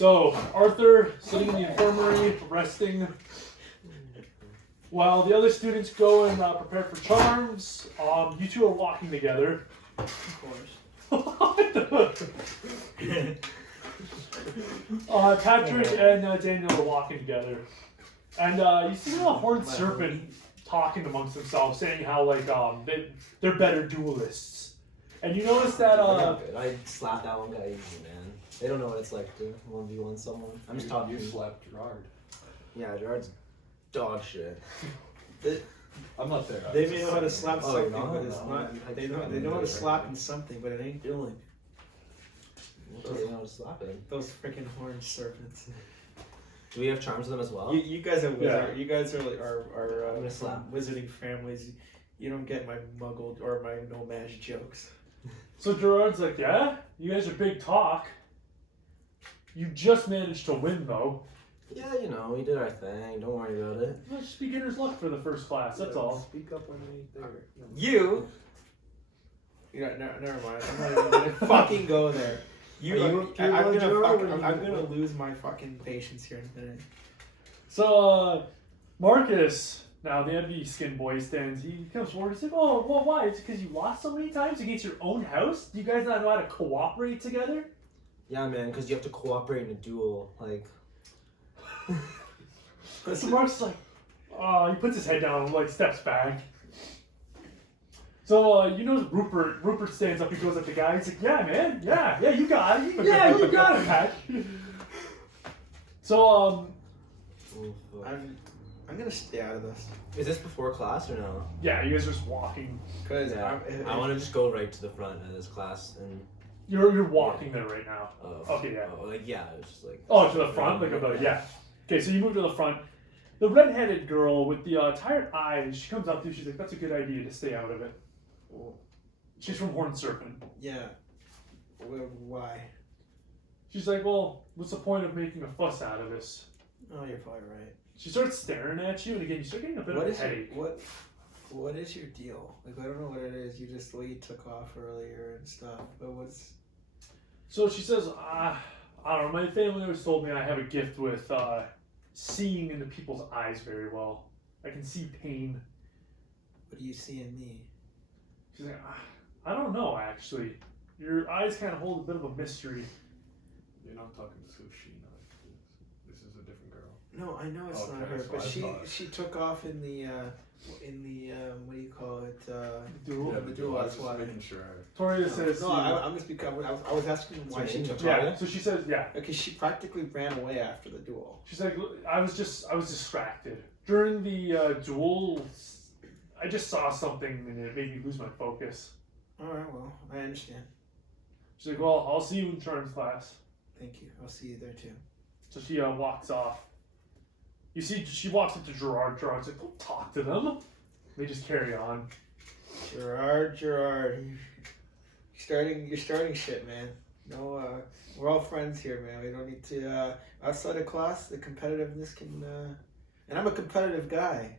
So Arthur sitting in the infirmary, resting, while the other students go and prepare for charms. You two are walking together. Of course. Patrick and Daniel are walking together, and you see the horned serpent talking amongst themselves, saying how like they're better duelists, and you notice that I slapped that one guy easy, man. They don't know what it's like to 1v1 someone. I'm just talking. You slapped Gerard. Yeah, Gerard's dog shit. I'm not there. They may know how to slap Oh, something, no, but it's no, not. They know how to slap in something, but it ain't dueling. They know how to slap it. Those freaking horned serpents. Do we have charms with them as well? You guys are wizard. Yeah. You guys are like I'm gonna slap. wizarding families. You don't get my muggled or my no magic jokes. so Gerard's like, yeah, you guys are big talk. You just managed to win though. Yeah, you know, we did our thing. Don't worry about it. Well, it's just beginner's luck for the first class. That's all. Speak up when we there. You. Yeah, never mind. I'm not even gonna fucking go there. I'm gonna lose my fucking patience here in a minute. So Marcus, now the empty skin boy stands. He comes forward. He's like, "Oh, well, why? It's because you lost so many times against your own house. Do you guys not know how to cooperate together?" Yeah, man, because you have to cooperate in a duel. Like, So Mark's like, he puts his head down and like steps back. So you know Rupert stands up, he goes up to the guy, he's like, yeah man, yeah, you got it. Yeah, you got it, Pat. So I'm gonna stay out of this. is this before class or no? yeah, you guys are just walking. Cause Yeah. I want to just go right to the front of this class and. You're walking there right now. Oh. Okay, yeah. Oh, like yeah, it's just like. Oh, to the front? Yeah. Okay, so you move to the front. The redheaded girl with the tired eyes, she comes up to you, she's like, that's a good idea to stay out of it. Well, She's from Horned Serpent. yeah. Why? She's like, well, what's the point of making a fuss out of this? Oh, you're probably right. She starts staring at you, and again, you start getting a bit of a headache. What is your deal? Like, I don't know what it is. You just you took off earlier and stuff. But what's? So she says, I don't know, my family always told me I have a gift with seeing into people's eyes very well. I can see pain. What do you see in me? She's like, I don't know, actually. Your eyes kind of hold a bit of a mystery. You're not talking to Sushina. This is a different girl. No, I know it's not Okay, her, so but I thought- she took off in the what do you call it? Duel? the duel. I That's was why. just making sure. Victoria says, No, I'm just because I was asking why she took off. yeah, so she says, yeah. Okay, she practically ran away after the duel. She's like, I was distracted. During the duel, I just saw something and it made me lose my focus. Alright, well, I understand. She's like, well, I'll see you in charms class. Thank you. I'll see you there too. So she walks off. You see, she walks up to Gerard. Gerard's like, don't talk to them. They just carry on. Gerard. You're starting shit, man. No, we're all friends here, man. We don't need to, outside of class, the competitiveness can, and I'm a competitive guy.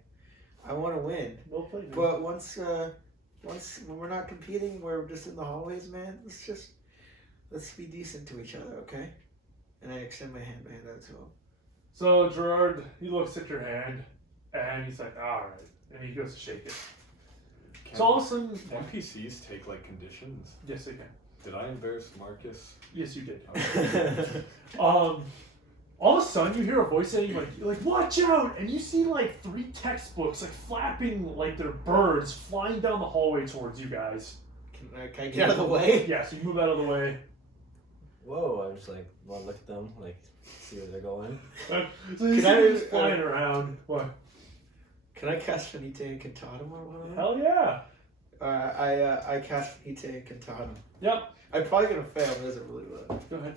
I want to win. Well played. Man. But once when we're not competing, we're just in the hallways, man. Let's be decent to each other, okay? And I extend my hand out to him. So Gerard, he looks at your hand, and he's like, all right. And he goes to shake it. So all of a sudden, NPCs take like conditions. yes, they can. Did I embarrass Marcus? Yes, you did. Okay. All of a sudden, you hear a voice saying, like, watch out! And you see, like, 3 textbooks, like, flapping like they're birds, flying down the hallway towards you guys. Can I get out of the way? Yeah, so you move out of the way. Whoa! I'm just like, want to look at them, like, see where they're going. So you see Can I- them just flying around. What? Can I cast Finite Incantatum on one of them? Hell yeah! I cast Finite Incantatum. Yep. I'm probably gonna fail, but it doesn't really work. Go ahead.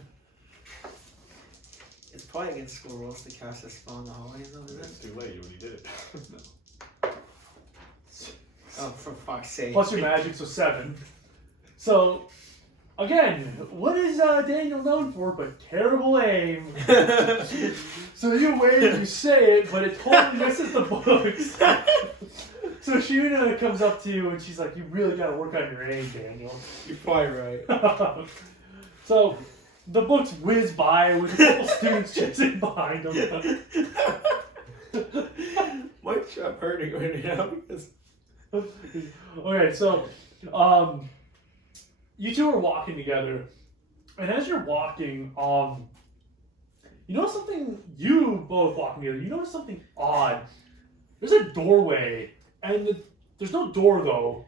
It's probably against school rules to cast a spell in the hallways, though, isn't It's it? too late. You already did it. Oh, for fuck's sake. Plus your magic, so 7. So, again, what is Daniel known for but terrible aim? So you wait and you say it, but it totally misses the books. So Shuna comes up to you and she's like, you really gotta work on your aim, Daniel. You're probably right. So The books whiz by with a couple students chasing behind them. My trap hurting right now because Okay, so you two are walking together, and as you're walking, you notice something. You both walking together. You notice something odd. There's a doorway, and there's no door though,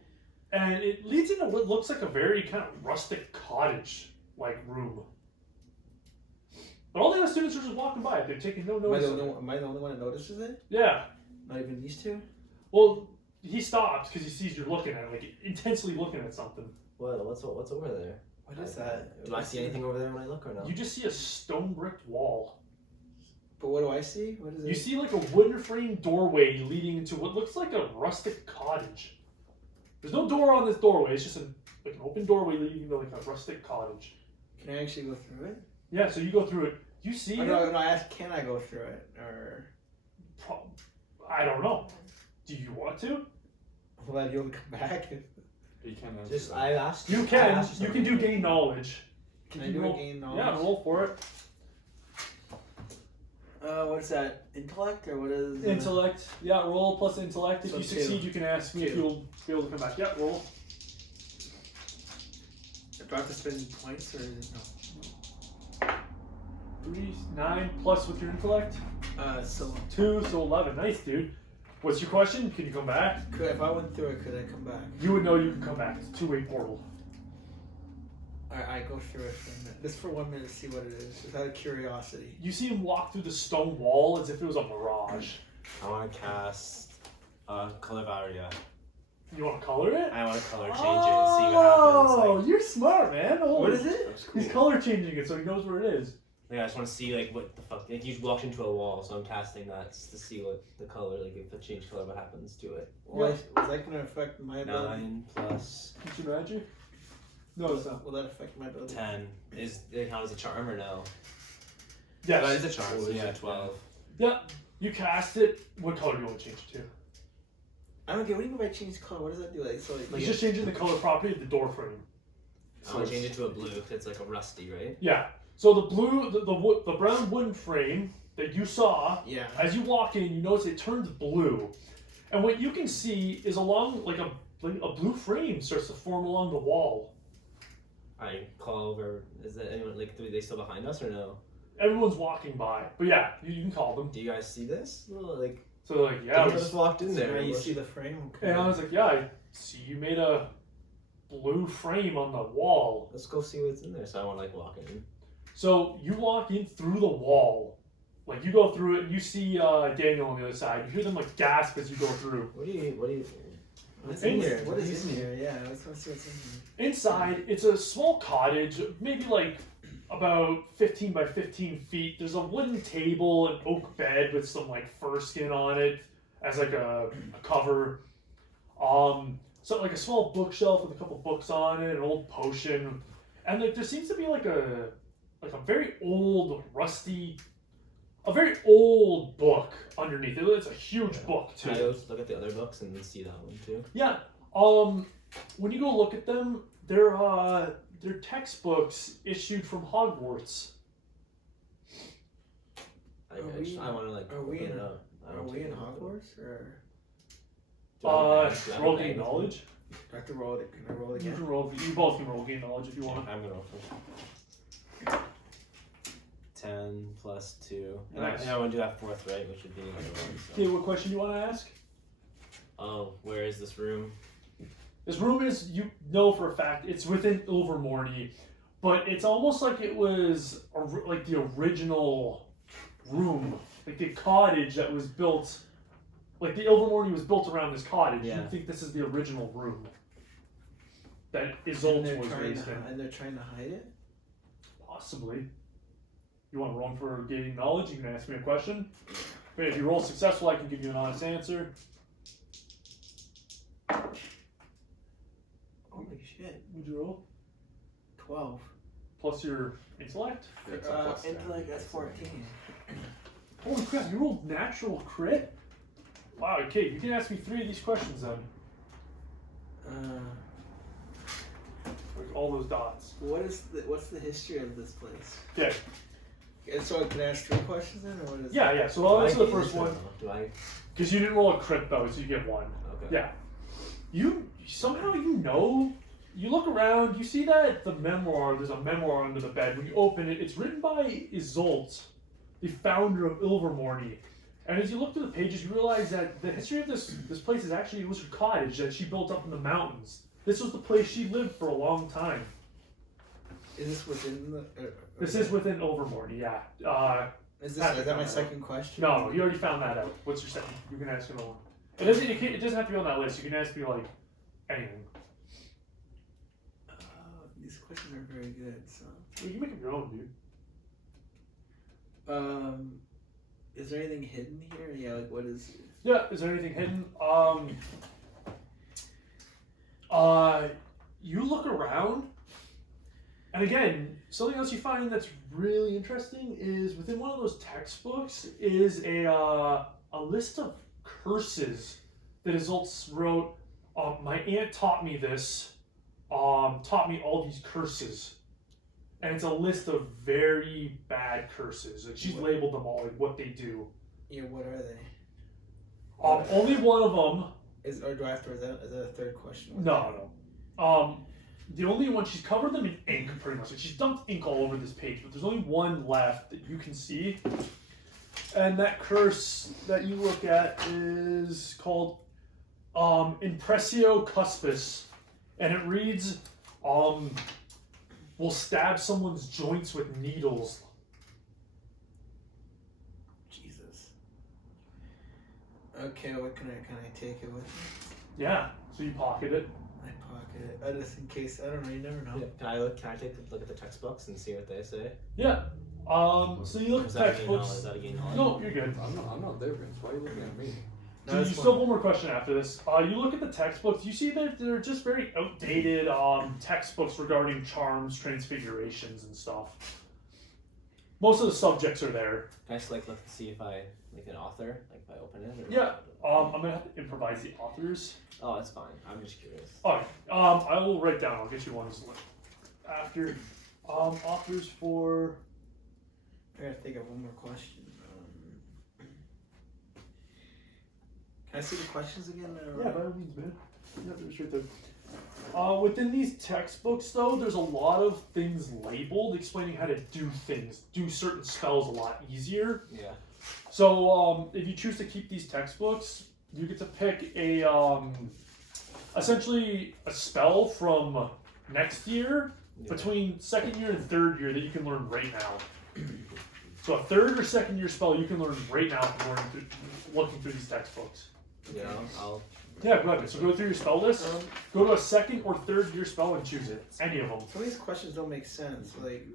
and it leads into what looks like a very kind of rustic cottage-like room. But all the other students are just walking by. They're taking no notice. am I the only one that notices it? Yeah. Not even these two? Well, he stops because he sees you're looking at it, like intensely looking at something. What's over there? What is that? Do I see anything over there when I look or no? You just see a stone bricked wall. But what do I see? What is it? You see like a wooden frame doorway leading into what looks like a rustic cottage. There's no door on this doorway. It's just an open doorway leading to like a rustic cottage. Can I actually go through it? Yeah, so you go through it. You see. No, I asked, can I go through it or? I don't know. Do you want to? Will I be able to come back? You can't answer Just that. I asked. You I can. asked You can do gain knowledge. Can I do roll, a gain knowledge? Yeah, roll for it. What's that? Intellect or what is? Intellect. Yeah, roll plus intellect. If So you two. succeed, you can ask me if 2. you'll be able to come back. Yeah, roll. Do I have to spend points or no? 3, 9 plus with your intellect. So 2, so 11. Nice, dude. What's your question? Can you come back? if I went through it, could I come back? You would know you can come back. It's a two-way portal. I go through it for a minute. Just for 1 minute to see what it is, just out of curiosity. You see him walk through the stone wall as if it was a mirage. I want to cast color varia. You want to color it? I want to color change it and see what happens. Oh, you're smart, man. Oh, What is it? That's cool. He's color changing it so he knows where it is. Like, I just want to see like what the fuck. Like you walked into a wall, so I'm casting that to see what the color, like if it change color, what happens to it. Well, is that going to affect my ability? 9 plus What's your magic? No, it's not. Will that affect my ability? 10 is it count as a charm or no? Yes. Oh, it's a charm. So yeah, 12. Yeah, you cast it. What color do you want to change it to? I don't get. What do you mean by change color? What does that do? He's just changing the color property of the door frame. I want to change it to a blue. 'Cause it's like a rusty, right? Yeah. So the blue, the brown wooden frame that you saw, Yeah. as you walk in, you notice it turns blue, and what you can see is along like a blue frame starts to form along the wall. I call over. Is that anyone like? Are they still behind us or no? Everyone's walking by, but yeah, you can call them. Do you guys see this? Well, like So they're like, yeah, I we just walked in So there. now you see the frame. Okay. and I was like, yeah, I see you made a blue frame on the wall. Let's go see what's in there. So I want to like walk in. So you walk in through the wall, like you go through it, and you see Daniel on the other side. You hear them like gasp as you go through. What do you? What's in in here? here? What is in here? Yeah, let's see what's in here. Inside, it's a small cottage, maybe like about 15 by 15 feet. There's a wooden table, an oak bed with some like fur skin on it as like a cover. So like a small bookshelf with a couple books on it, an old potion, and like there seems to be like a very old, rusty, a very old book underneath it. It's a huge book too. Can I go look at the other books and then see that one too? Yeah. When you go look at them, they're textbooks issued from Hogwarts. I want to like. Are we open in? it up. I Are don't we take in it with them. Hogwarts or? Do I have to Roll bag gain with knowledge. Do I have to roll it? Can I roll it You again? can roll. You both can roll gain knowledge if you me? want. I'm gonna roll first. 10 plus 2. And Nice. I want to do that fourth, right? Which would be another one. So. Okay, what question do you want to ask? Oh, where is this room? This room is, you know for a fact, it's within ILVERMORNY, but it's almost like it was like the original room, like the cottage that was built, like the ILVERMORNY was built around this cottage. Yeah. You think this is the original room that And Isolde they're was trying raised to, in. and they're trying to hide it. Possibly. You want to roll for gaining knowledge? You can ask me a question. But if you roll successful, I can give you an honest answer. Holy shit! Would you roll? 12. Plus your intellect? Yeah, it's a plus 10. Intellect, that's 14. Holy crap, you rolled natural crit? Wow, okay, you can ask me 3 of these questions then. Like all those dots. What's the history of this place? Okay. And so can I ask 3 questions then, or what is? Yeah. So I'll answer the first one. Do I? Because you didn't roll a crit though, so you get 1. Okay. Yeah. You somehow you look around, you see that there's a memoir under the bed. When you open it, it's written by Isolde, the founder of ILVERMORNY. And as you look through the pages, you realize that the history of this place is actually, it was her cottage that she built up in the mountains. This was the place she lived for a long time. Is this within the? This is within ILVERMORNY, yeah. Is that my second question? No, you already found that out. What's your second? You can ask another one. It doesn't have to be on that list. You can ask me like anything. These questions are very good. So. You can make up your own, dude. Is there anything hidden here? Yeah, like what is? Yeah, is there anything hidden? You look around, and again, something else you find that's really interesting is within one of those textbooks is a list of curses that Isolde wrote. My aunt taught me this. Taught me all these curses. And it's a list of very bad curses. Like she's labeled them all, like what they do. Yeah, what are they? Only one of them. Is that a third question? No. The only one, she's covered them in ink pretty much. Like she's dumped ink all over this page, but there's only one left that you can see. And that curse that you look at is called Impressio Cuspis. And it reads, will stab someone's joints with needles. Jesus. Okay, what can I take it with me? Yeah, so you pocket it. I pocket it. Just in case, I don't know, you never know. Yeah. Can I take a look at the textbooks and see what they say? Yeah. So you look at Is the that textbooks. again knowledge? No, you're good. I'm not there, Vince. Why are you looking at me? So you still have one more question after this. You look at the textbooks, you see that they're just very outdated textbooks regarding charms, transfigurations, and stuff. Most of the subjects are there. Can I just look to see if I an author, like if I open it? Or Yeah. I'm gonna have to improvise the authors. Oh, that's fine. I'm just curious. Okay. I will write down. I'll get you one after. Authors for. I gotta think of one more question. Can I see the questions again? Yeah, by all means, man. Yeah, there's right there. Within these textbooks, though, there's a lot of things labeled explaining how to do things, do certain spells a lot easier. Yeah. So, if you choose to keep these textbooks, you get to pick essentially a spell from next year, between second year and third year that you can learn right now. So a third or second year spell you can learn right now from looking through these textbooks. Yeah, I'll. Yeah, go ahead. So go through your spell list. Go to a second or third year spell and choose it. Any of them. Some of these questions don't make sense. Like,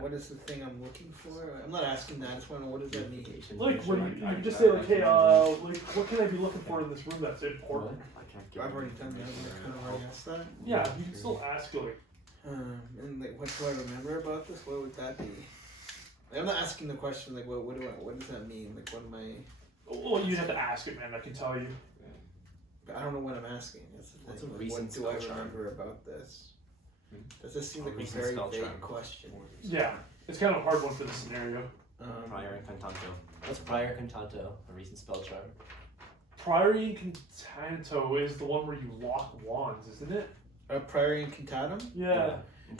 what is the thing I'm looking for? I'm not asking that. I just want to know what does that mean. Like when you can just say like, hey, like what can I be looking for in this room that's important? I've already done that. I kind of already asked that. Yeah, you can still ask like. And like, what do I remember about this? What would that be? Like, I'm not asking the question like, what does that mean? Like, what am I? Well, you'd have to ask it, man. I can tell you. But I don't know what I'm asking. That's the thing. What's a Like, recent what do I spell charm? remember about this? Does this seem A like a recent very spell vague charm. question? Yeah, it's kind of a hard one for the scenario. Prior incantato. What's prior incantato? A recent spell charm. Priori Incantato is the one where you lock wands, isn't it? Prior incantatum? Yeah.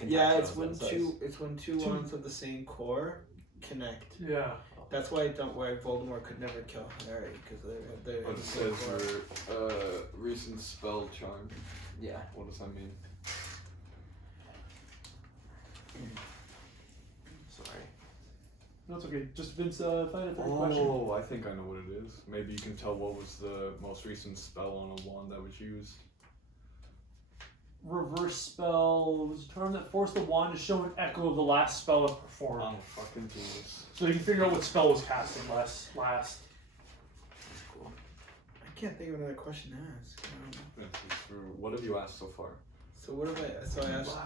Yeah, Incantato it's is when what it two Two- wands of the same core connect. Yeah. That's why Voldemort could never kill Harry, because they're But the it same says core. recent spell charm. says. Yeah. What does that mean? Sorry. No, it's okay. Just Vince, find a third question. Oh, I think I know what it is. Maybe you can tell what was the most recent spell on a wand that was used. Reverse spell was a term that forced the wand to show an echo of the last spell it performed. Oh, fucking genius. So you can figure out what spell was casting last. That's cool. I can't think of another question to ask. What have you asked so far? So what have I? So I asked,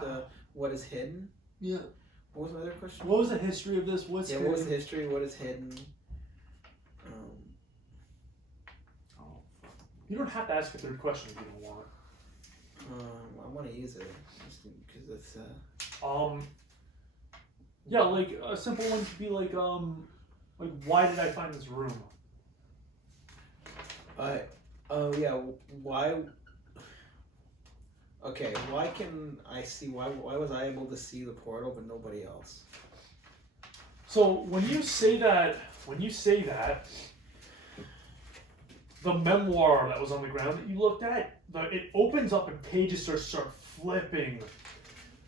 what is hidden? Yeah. What was my other question? What was the history of this? What's What was the history? What is hidden? You don't have to ask a third question if you don't want. I want to use it because it's. Yeah, like a simple one could be like why did I find this room? Oh yeah. Why? Okay. Why can I see? Why was I able to see the portal but nobody else? So when you say that, the memoir that was on the ground that you looked at, it opens up and pages start flipping,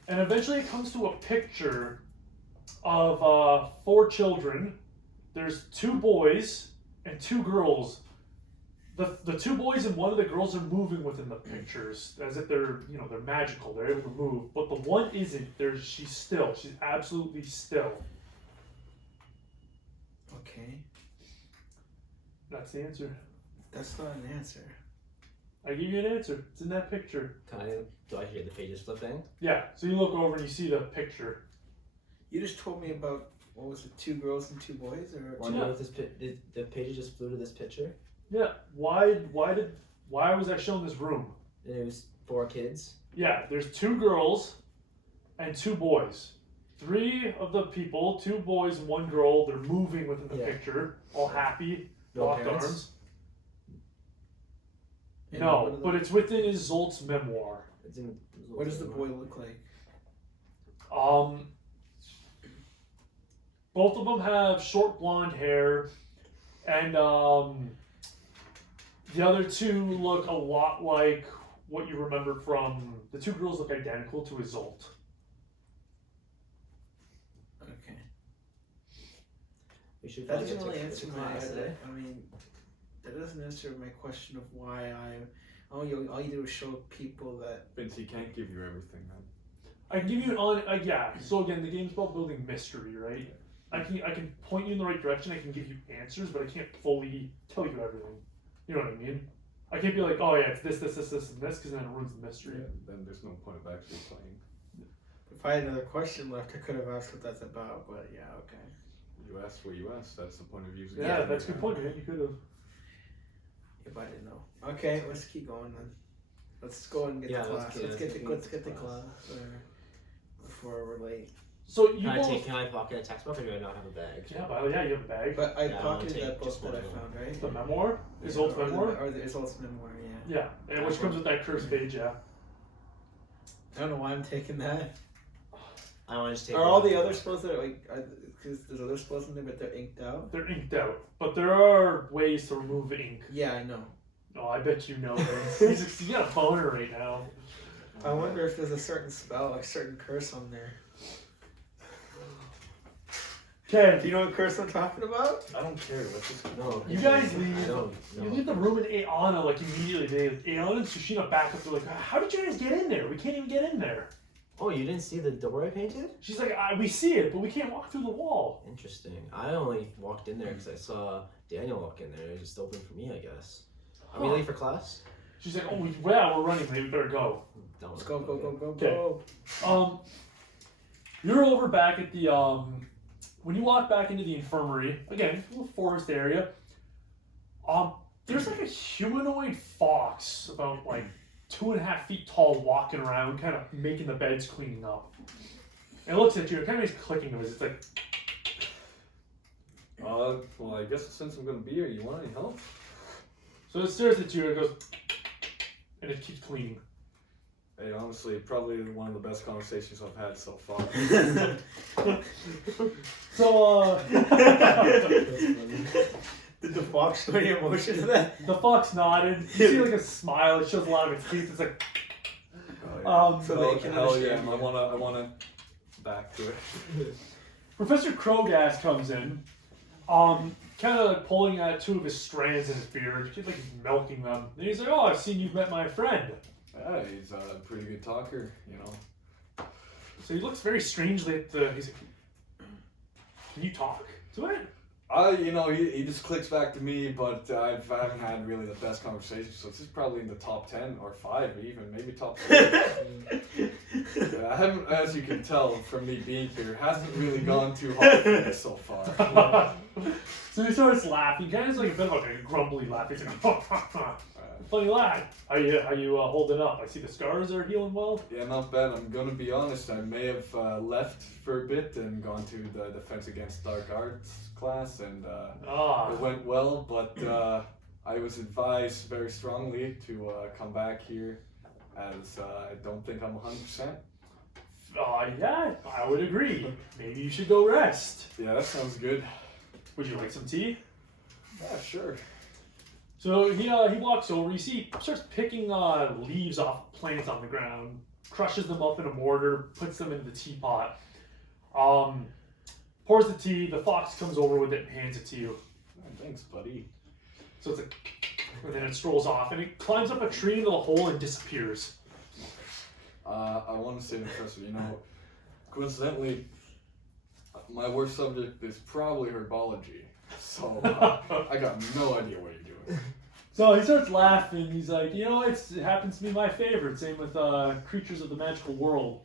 and eventually it comes to a picture of 4 children. There's 2 boys and 2 girls. The 2 boys and one of the girls are moving within the pictures as if they're they're magical. They're able to move, but the one isn't. She's still. She's absolutely still. Okay. That's the answer. That's not an answer. I give you an answer. It's in that picture. Do I hear the pages flipping? Yeah. So you look over and you see the picture. You just told me about what was it? 2 girls and 2 boys, or Wonder if the pages just flew to this picture. Yeah. Why was I shown this room? It was 4 kids. Yeah. There's 2 girls and 2 boys. 3 of the people, 2 boys and 1 girl. They're moving within the picture, all happy, No locked parents? arms. No, but it's within Isolt's memoir. What does the boy look like? Both of them have short blonde hair, and the other 2 look a lot like what you remember from the 2 girls. Look identical to Isolt. Okay. We should That probably doesn't get really to answer class today. that doesn't answer my question of why all you do is show people that. Vince, he can't give you everything, man. I can give you yeah. So again, the game's about building mystery, right? I can point you in the right direction. I can give you answers, but I can't fully tell you everything. You know what I mean? I can't be like, oh yeah, it's this, and this, because then it ruins the mystery. Yeah, then there's no point of actually playing. If I had another question left, I could have asked what that's about. But yeah, okay. You asked what you asked. That's the point of using. Yeah, it. that's a good point, man. You could have. If I didn't know. Okay, let's keep going then. Let's go and get to class. Let's get to class before we're late. So you Can I pocket a textbook, or do I not have a bag? Yeah, by the way, yeah, you have a bag. But I Yeah, I wanna pocketed take that book just that I one of found, right? The memoir? Isolt's memoir? Or the Isolt's memoir, yeah. Yeah, and which comes with that cursed page, yeah. I don't know why I'm taking that. I want to just take. Are all the others supposed to because there's other spells in there, but they're inked out? They're inked out, but there are ways to remove ink. Yeah, I know. Oh, I bet you know this. You got a boner right now. I wonder if there's a certain spell, a certain curse on there. Okay. Do you know what curse I'm talking about? I don't care. Let's just No. You guys leave. I don't. You No. leave the room, and Aeana like immediately. Aeana and Tsushima back up. They're like, "How did you guys get in there? We can't even get in there." Oh, you didn't see the door I painted? She's like, "We see it, but we can't walk through the wall." Interesting. I only walked in there because I saw Daniel walk in there. It just opened for me, I guess. Are we late for class? She's like, "Oh, yeah, we're running. Maybe we better go." Don't. Let's go. Okay. You're over back at the when you walk back into the infirmary, again, a little forest area, there's like a humanoid fox about like 2.5 feet tall walking around, kind of making the beds, cleaning up. And it looks at you, it kind of makes clicking noise. It's like, well, I guess since I'm gonna be here, you want any help? so it stares at you and it goes, and it keeps cleaning. Hey, honestly, probably one of the best conversations I've had so far. So, Did the fox show any emotion to that? the fox nodded. You see like a smile, it shows a lot of its teeth. It's like, So they can hell yeah, understand I you. wanna back to it. Professor Krogas comes in, kind of pulling at 2 of his strands in his beard. He's like he's milking them. And he's like, "Oh, I've seen you've met my friend." Yeah, he's a pretty good talker, you know. So he looks very strangely at the. He's like, "Can you talk to it?" You know, he just clicks back to me, but I haven't had really the best conversation, so this is probably in the top 10 or 5 even, maybe top 3. Yeah, I haven't, as you can tell from me being here, hasn't really gone too hard for me so far. So he starts laughing, kind of like a bit of like a grumbly laugh. He's like, funny laugh. How you holding up? I see the scars are healing well. Yeah, not bad. I'm gonna be honest. I may have left for a bit and gone to the Defense Against Dark Arts class, and it went well. But I was advised very strongly to come back here, as I don't think I'm 100%. Yeah, I would agree. Maybe you should go rest. Yeah, that sounds good. Would you like some tea? Yeah, sure. So he walks over. You see, he starts picking leaves off plants on the ground, crushes them up in a mortar, puts them into the teapot. Pours the tea. The fox comes over with it and hands it to you. Oh, thanks, buddy. So it's like, and then it strolls off, and it climbs up a tree into the hole and disappears. I want to say, Professor, coincidentally, my worst subject is probably herbology. So I got no idea what you're doing. So he starts laughing. He's like, it happens to be my favorite. Same with Creatures of the Magical World.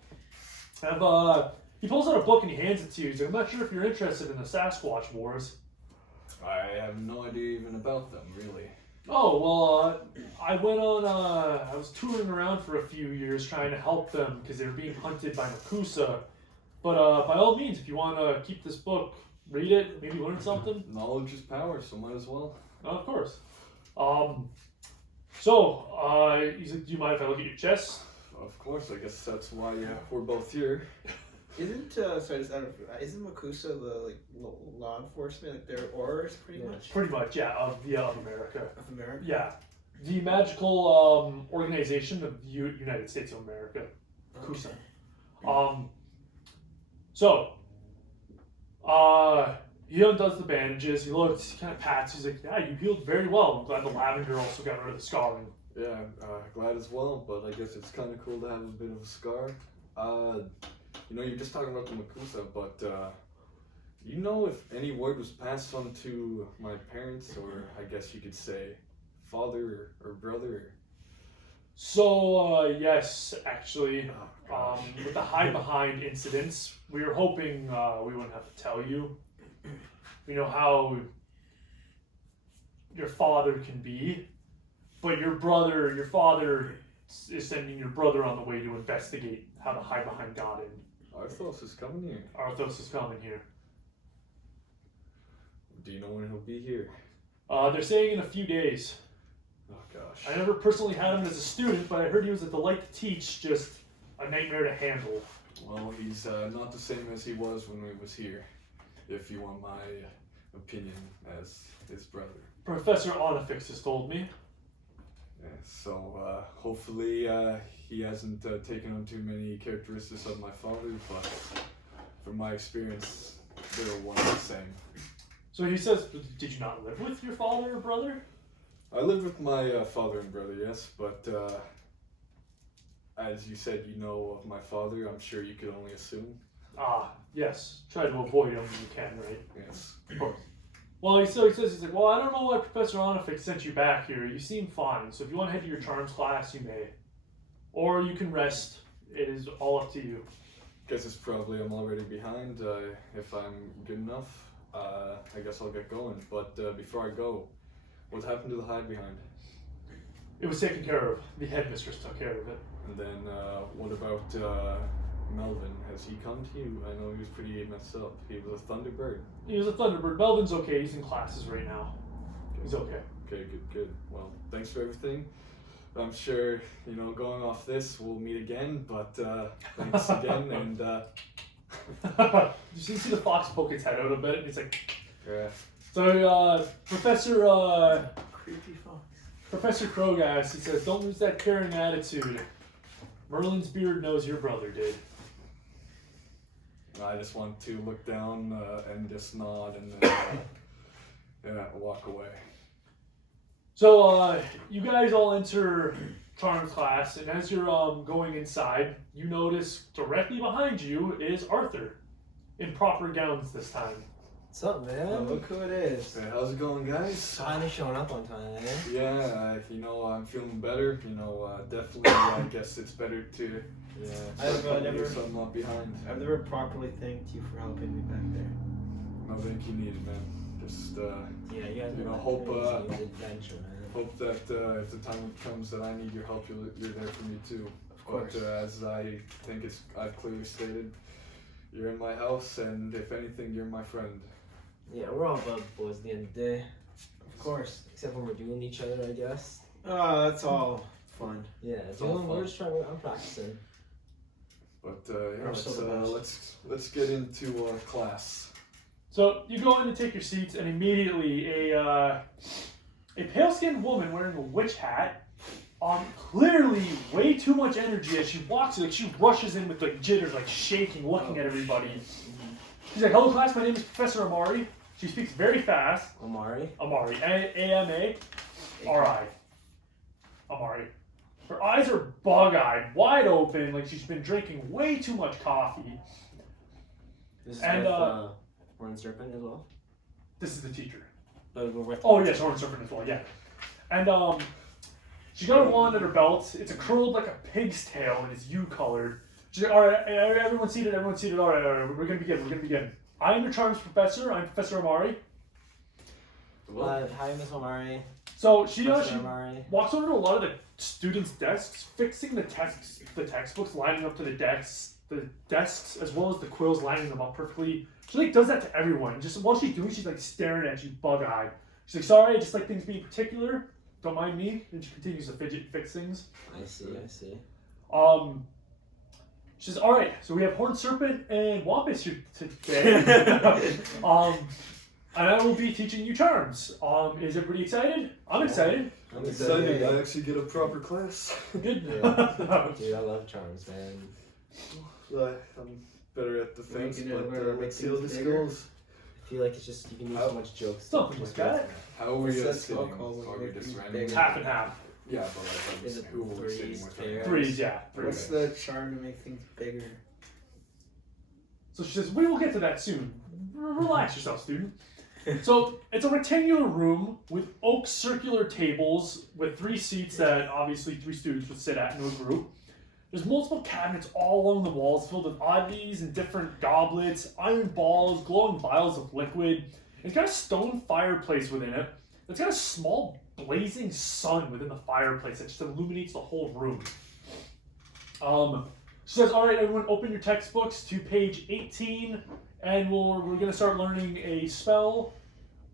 He pulls out a book and he hands it to you. He's like, I'm not sure if you're interested in the Sasquatch Wars. I have no idea even about them, really. Oh, well, I went on, I was touring around for a few years trying to help them because they were being hunted by Makusa. But by all means, if you want to keep this book, read it, maybe learn something. Knowledge is power, so might as well. Of course. He's like, do you mind if I look at your chest? Of course, I guess that's why we're both here. Isn't Makusa the law enforcement, like their orders pretty much? Pretty much, yeah, of America. Of America? Yeah. The magical organization of the United States of America. Kusa. He undoes the bandages, he looks, he kind of pats, he's like, yeah, you healed very well. I'm glad the lavender also got rid of the scarring. Yeah, glad as well, but I guess it's kind of cool to have a bit of a scar. You're just talking about the Makusa, but you know if any word was passed on to my parents, or I guess you could say father or brother? So, yes, actually, Oh, with the hide behind incidents, we were hoping we wouldn't have to tell you. You know how your father can be, but your father is sending your brother on the way to investigate how the hide behind got in. Arthos is coming here. Arthos is coming here. Do you know when he'll be here? They're saying in a few days. Oh gosh. I never personally had him as a student, but I heard he was a delight to teach, just a nightmare to handle. Well, he's not the same as he was when we was here, if you want my opinion as his brother. Professor Onifix has told me. Yeah, so hopefully he hasn't taken on too many characteristics of my father, but from my experience, they're one and the same. So he says, did you not live with your father or brother? I lived with my father and brother, yes, but as you said, you know of my father, I'm sure you could only assume. Yes. Try to avoid him when you can, right? Yes. Of course. Well, he says, he's like, well, I don't know why Professor Onifix sent you back here. You seem fine, so if you want to head to your charms class, you may. Or you can rest. It is all up to you. Guess it's probably I'm already behind. If I'm good enough, I guess I'll get going. But before I go, what happened to the hide behind? It was taken care of. The headmistress took care of it. And then what about Melvin? Has he come to you? I know he was pretty messed up. He was a Thunderbird. He was a Thunderbird. Melvin's okay. He's in classes right now. He's okay. Okay, good. Well, thanks for everything. I'm sure, going off this, we'll meet again, but thanks again, and... You see the fox poke its head out a bit, and he's like... Yeah. So, Professor... Creepy fox. Professor Krogas, he says, don't lose that caring attitude. Merlin's beard knows your brother did. I just want to look down and just nod and then walk away. So, you guys all enter Charms class, and as you're going inside, you notice directly behind you is Arthur, in proper gowns this time. What's up, man? Oh, look who it is. Hey, how's it going, guys? Finally showing up on time, eh? Yeah, I'm feeling better. Definitely, I guess it's better to Yeah. leave some behind. I've never properly thanked you for helping me back there. No thank you needed, man. Just, Yeah, you guys you know, are hope, adventure, man. hope that if the time comes that I need your help, you're there for me too. Of course. But as I think I've clearly stated, you're in my house, and if anything, you're my friend. Yeah, we're all bud boys at the end of the day. Of course. Except when we're doing each other, I guess. Oh, that's all fun. Yeah, we're just trying. I'm practicing. But I'm still the best. let's get into class. So you go in to take your seats, and immediately a pale-skinned woman wearing a witch hat, clearly way too much energy as she walks, like she rushes in with like jitters, like shaking, looking at everybody. She's like, "Hello, class. My name is Professor Amari." She speaks very fast. Amari. A-M-A-R-I. Amari. Her eyes are bug-eyed, wide open, like she's been drinking way too much coffee. This is And, with Horn Serpent as well. This is the teacher. But we're with. Oh yes, Horn Serpent as well, yeah. And she got a wand at her belt. It's curled like a pig's tail and it's U-colored. She's like, "Alright, everyone seated, Alright, we're gonna begin. I am your charms professor. I'm Professor Amari." Hi, Miss Amari. So she Amari. walks over to a lot of the students' desks, fixing the textbooks, lining up to the desks, as well as the quills, lining them up perfectly. She like does that to everyone. Just while she's doing, she's like staring at you, bug-eyed. She's like, "Sorry, I just like things being particular. Don't mind me." And she continues to fix things. I see. She says, "All right, so we have Horned Serpent and Wampus here today, and I will be teaching you charms. Is everybody excited? I'm excited. I'm Excited I actually get a proper class. Good. Yeah. Dude, I love charms, man. I'm better at defense, Making it but where it let's makes see what the things bigger. skills. I feel like it's just you can use so much jokes. Something like that. How are we What's that sitting? spell called when Are you we make just things random? bigger? Half and half. Yeah, but like, Is it who were we sitting threes, with? pairs? Threes, yeah. What's the charm to make things bigger? So she says, "We will get to that soon. Relax yourself, student." So it's a rectangular room with oak circular tables with 3 seats that obviously 3 students would sit at in a group. There's multiple cabinets all along the walls filled with oddities and different goblets, iron balls, glowing vials of liquid. It's got a stone fireplace within it. It's got a small blazing sun within the fireplace that just illuminates the whole room. She says, "All right, everyone, open your textbooks to page 18, and we're going to start learning a spell.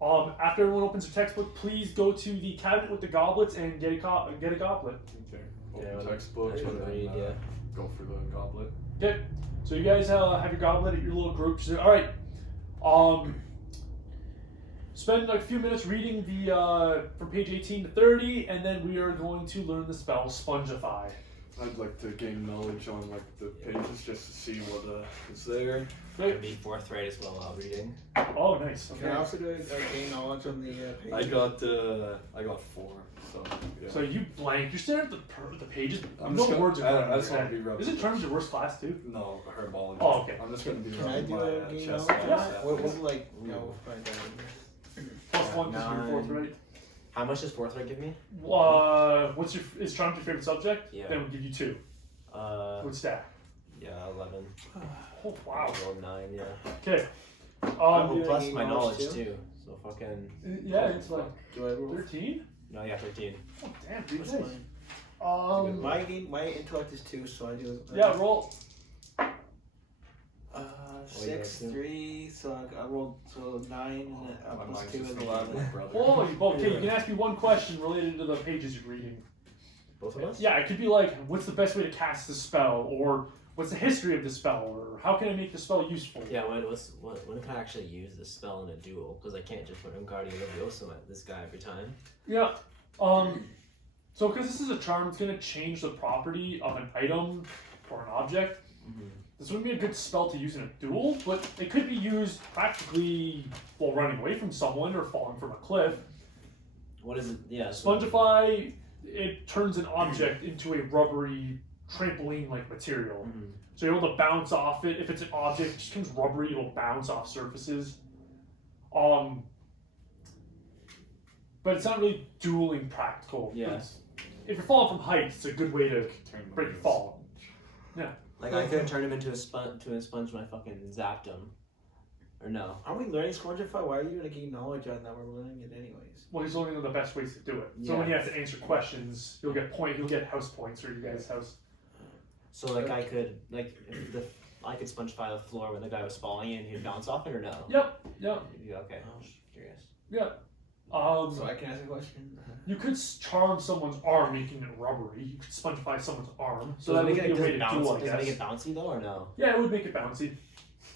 After everyone opens their textbook, please go to the cabinet with the goblets and get a goblet." Okay. Yeah, Open textbooks I and then read, yeah. go for the goblet. Okay, so you guys have your goblet at your little group. She said, "All right, spend like a few minutes reading the from page 18 to 30, and then we are going to learn the spell Spongify." I'd like to gain knowledge on like the pages just to see what is there. I'd be forthright as well while reading. Oh, nice. Can I also do gain knowledge on the page? I got 4. So yeah. So you blank. You're staring at the pages. I'm No just gonna- words are I coming. just wanna be rubber. Is it terms your worst class too? No, herbology. Oh, okay. I'm just gonna be Can I rubbing do my a gain chest. knowledge? Yeah. What was like? No, find out. +1 because you're 4th, right? How much does forthright give me? Is charms your favorite subject? Yeah. Then we'll give you 2. What's that? Yeah, 11. Oh, wow. I rolled 9, yeah. Okay. doing Plus gain my knowledge knowledge too. So fucking. Yeah, it's like Do I roll? 13. No, yeah, 13. Oh, damn, dude. What's Nice. mine? My intellect is 2, so I do. Yeah, roll. 6, yeah, 3. So I rolled 9 and My plus mind's 2 just is thinking 11. of my brother. Oh, okay. You can ask me one question related to the pages you're reading. Both of us? Yeah, it could be like, what's the best way to cast the spell, or what's the history of the spell, or how can I make the spell useful? Yeah, when can I actually use this spell in a duel? Because I can't just put Wingardium Leviosa at this guy every time. Yeah. So because this is a charm, it's gonna change the property of an item or an object. Mm-hmm. This wouldn't be a good spell to use in a duel, but it could be used practically while running away from someone or falling from a cliff. What is it? Yeah. Spongify, it turns an object into a rubbery trampoline-like material. Mm-hmm. So you're able to bounce off it. If it's an object, it just becomes rubbery, it'll bounce off surfaces. But it's not really dueling practical. Yeah. If you're falling from heights, it's a good way to break your fall. Yeah. Like I could turn him into a sponge when I fucking zapped him. Or no? Are we learning Spongify? Why are you gonna gain knowledge on that? We're learning it anyways. Well, he's learning the best ways to do it. So Yeah. when he has to answer questions, you'll get house points, or you guys house. So like I could I could spongify the floor when the guy was falling and he'd bounce off it or no? Yep. Yeah, okay. Just curious. Yeah. So I can ask a question. You could charm someone's arm, making it rubbery. You could spongify someone's arm. So that does would be a way to do it, Does it make it bouncy though or no? Yeah, it would make it bouncy.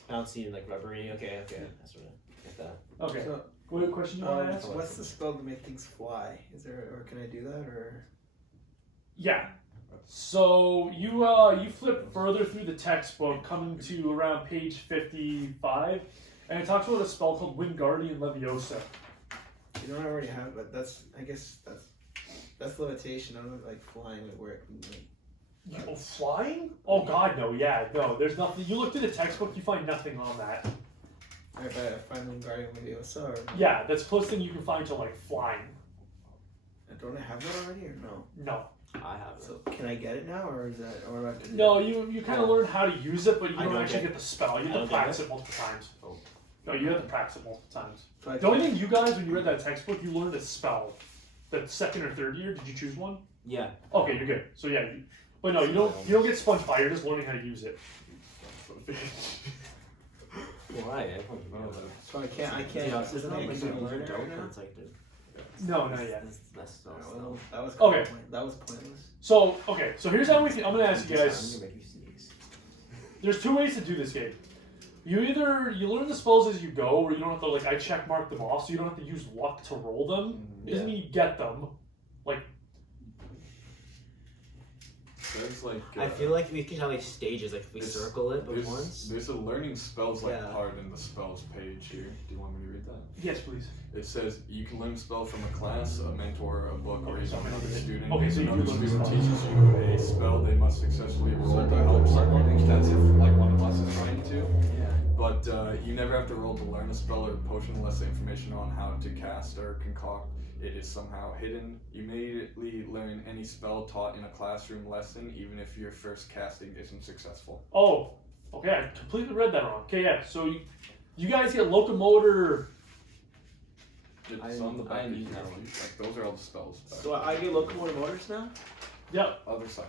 Bouncy and like rubbery. Okay. That's what I get that. Okay. So, What question do you want to ask? what's the spell to make things fly? Is there, or can I do that, or? Yeah. So you flip further through the textbook, coming to around page 55, and it talks about a spell called Wingardium Leviosa. You don't already have, but I guess that's levitation. I don't know, like flying, like where it can, like, Flying? Oh God, no! Yeah, no. There's nothing. You look through the textbook, you find nothing on that. If I find Wingardium Leviosa, or Yeah, that's the closest thing you can find to like flying. don't I have that already, or no? No. I have it. So can I get it now, or is that, or do I have to do No, that? you kind of learn how to use it, but you I don't don't actually get- get the spell. You I have to don't get practice it multiple times. Oh. No, you have to practice it multiple times. So I The only thing you guys, when you read that textbook, you learned a spell. That second or third year, did you choose one? Yeah. Okay, you're good. So yeah, but no, you don't get sponge fire. You're just learning how to use it. Why? I don't know. So I can't. Yeah, so it's I not like can you learn learn it it right now? it's like No, not yet. that's Alright, not well, that was Okay. That was pointless. So okay, so here's how I'm gonna ask you guys. Make you sneeze. There's two ways to do this game. You learn the spells as you go, or you don't have to I check mark them off, so you don't have to use luck to roll them. It doesn't mean you get them. There's like. I feel like we could have like stages, like if we There's- circle it There's, once. there's a learning spells Yeah. part in the spells page here. Do you want me to read that? Yes, please. It says you can learn a spell from a class, a mentor, a book, or Okay, so even another student. okay, If so you another do learn student spells. teaches you a spell, they must successfully roll to help someone extensive, like one of us is trying to. Yeah. But you never have to roll to learn a spell or potion unless the information on how to cast or concoct it is somehow hidden. You immediately learn any spell taught in a classroom lesson, even if your first casting isn't successful. Oh, okay. I completely read that wrong. Okay, yeah. So you guys get locomotor. It's on the I back. need that one. Like those are all the spells. back. So I get locomotive motors now. Yep. Other side.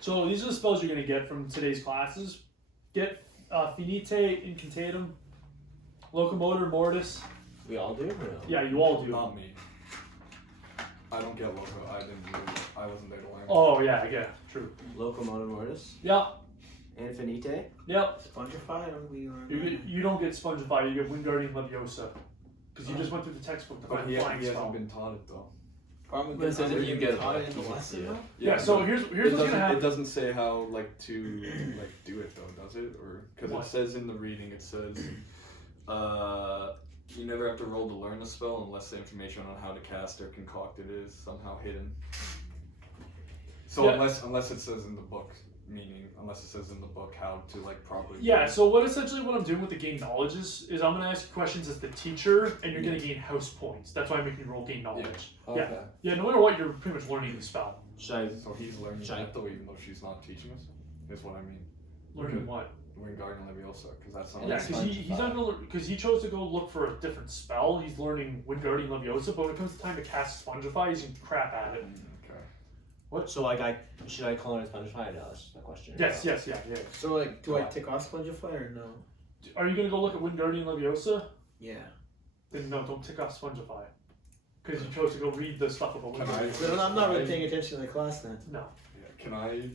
So these are the spells you're gonna get from today's classes. Get Finite Incantatum, Locomotor Mortis. We all do? Or no? Yeah, you all do. Not me. I don't get loco. I didn't do it. I wasn't there to learn. Oh yeah, true. Locomotive Mortis. Yep. Infinite. Yep. Spongify, don't we learn? You don't get Spongify. You get Wingardium Leviosa, because you just went through the textbook to But find he, a flying he spell. hasn't been taught it though. Probably But it says if you get it, taught it like, in the you can lesson see it. though. Yeah. So but here's it what's gonna doesn't- happen. It doesn't say how to do it though, does it? Or because What? it says in the reading, it says, you never have to roll to learn a spell unless the information on how to cast or concoct it is somehow hidden. So Yeah. unless it says in the book, unless it says in the book how to properly. Yeah, so what I'm doing with the gain knowledge is I'm going to ask you questions as the teacher, and you're going to gain house points. That's why I'm making you roll gain knowledge. Okay. Yeah, no matter what, you're pretty much learning the spell. Should I? So he's learning Shine. that though, even though she's not teaching us. Is what I mean. Learning Okay. what? Wingardium Leviosa, because that's not. Yeah, he's not going to because he chose to go look for a different spell. He's learning Wingardium Leviosa, but when it comes to time to cast Spongify, he's going to crap at it. Okay. So should I call it a Spongify? No, that's the question. Yes, yeah. So do I take off Spongify or no? Are you going to go look at Wingardium Leviosa? Yeah. Then no, don't tick off Spongify. Because you chose to go read the stuff about Can Wingardium. But I'm not really paying attention to the class then. No. Yeah. Can I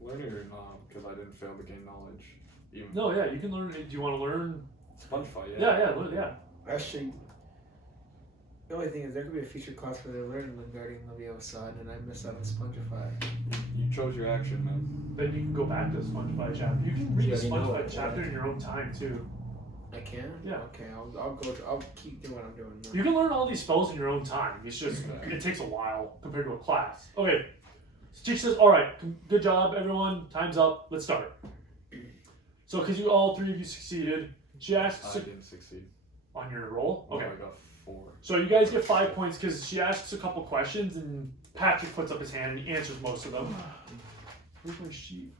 learn it or not? Because I didn't fail to gain knowledge. Even No, yeah, you can learn. Do you want to learn? Spongify, Yeah. Actually, the only thing is there could be a future class where they're learning Wingardium Leviosa and I miss out on Spongify. You chose your action, man. Then you can go back to the Spongify chapter. You can read Yeah, the you know Spongify it, chapter yeah. in your own time too. I can? Yeah. Okay, I'll keep doing what I'm doing. You can learn all these spells in your own time. It's just it takes a while compared to a class. Okay, so teacher says, "All right, good job, everyone. Time's up. Let's start." So, because all three of you succeeded, She asks I didn't succeed. on your roll. Oh, Okay. I got 4. So you guys get 5 points because she asks a couple questions and Patrick puts up his hand and he answers most of them. Where's my sheet?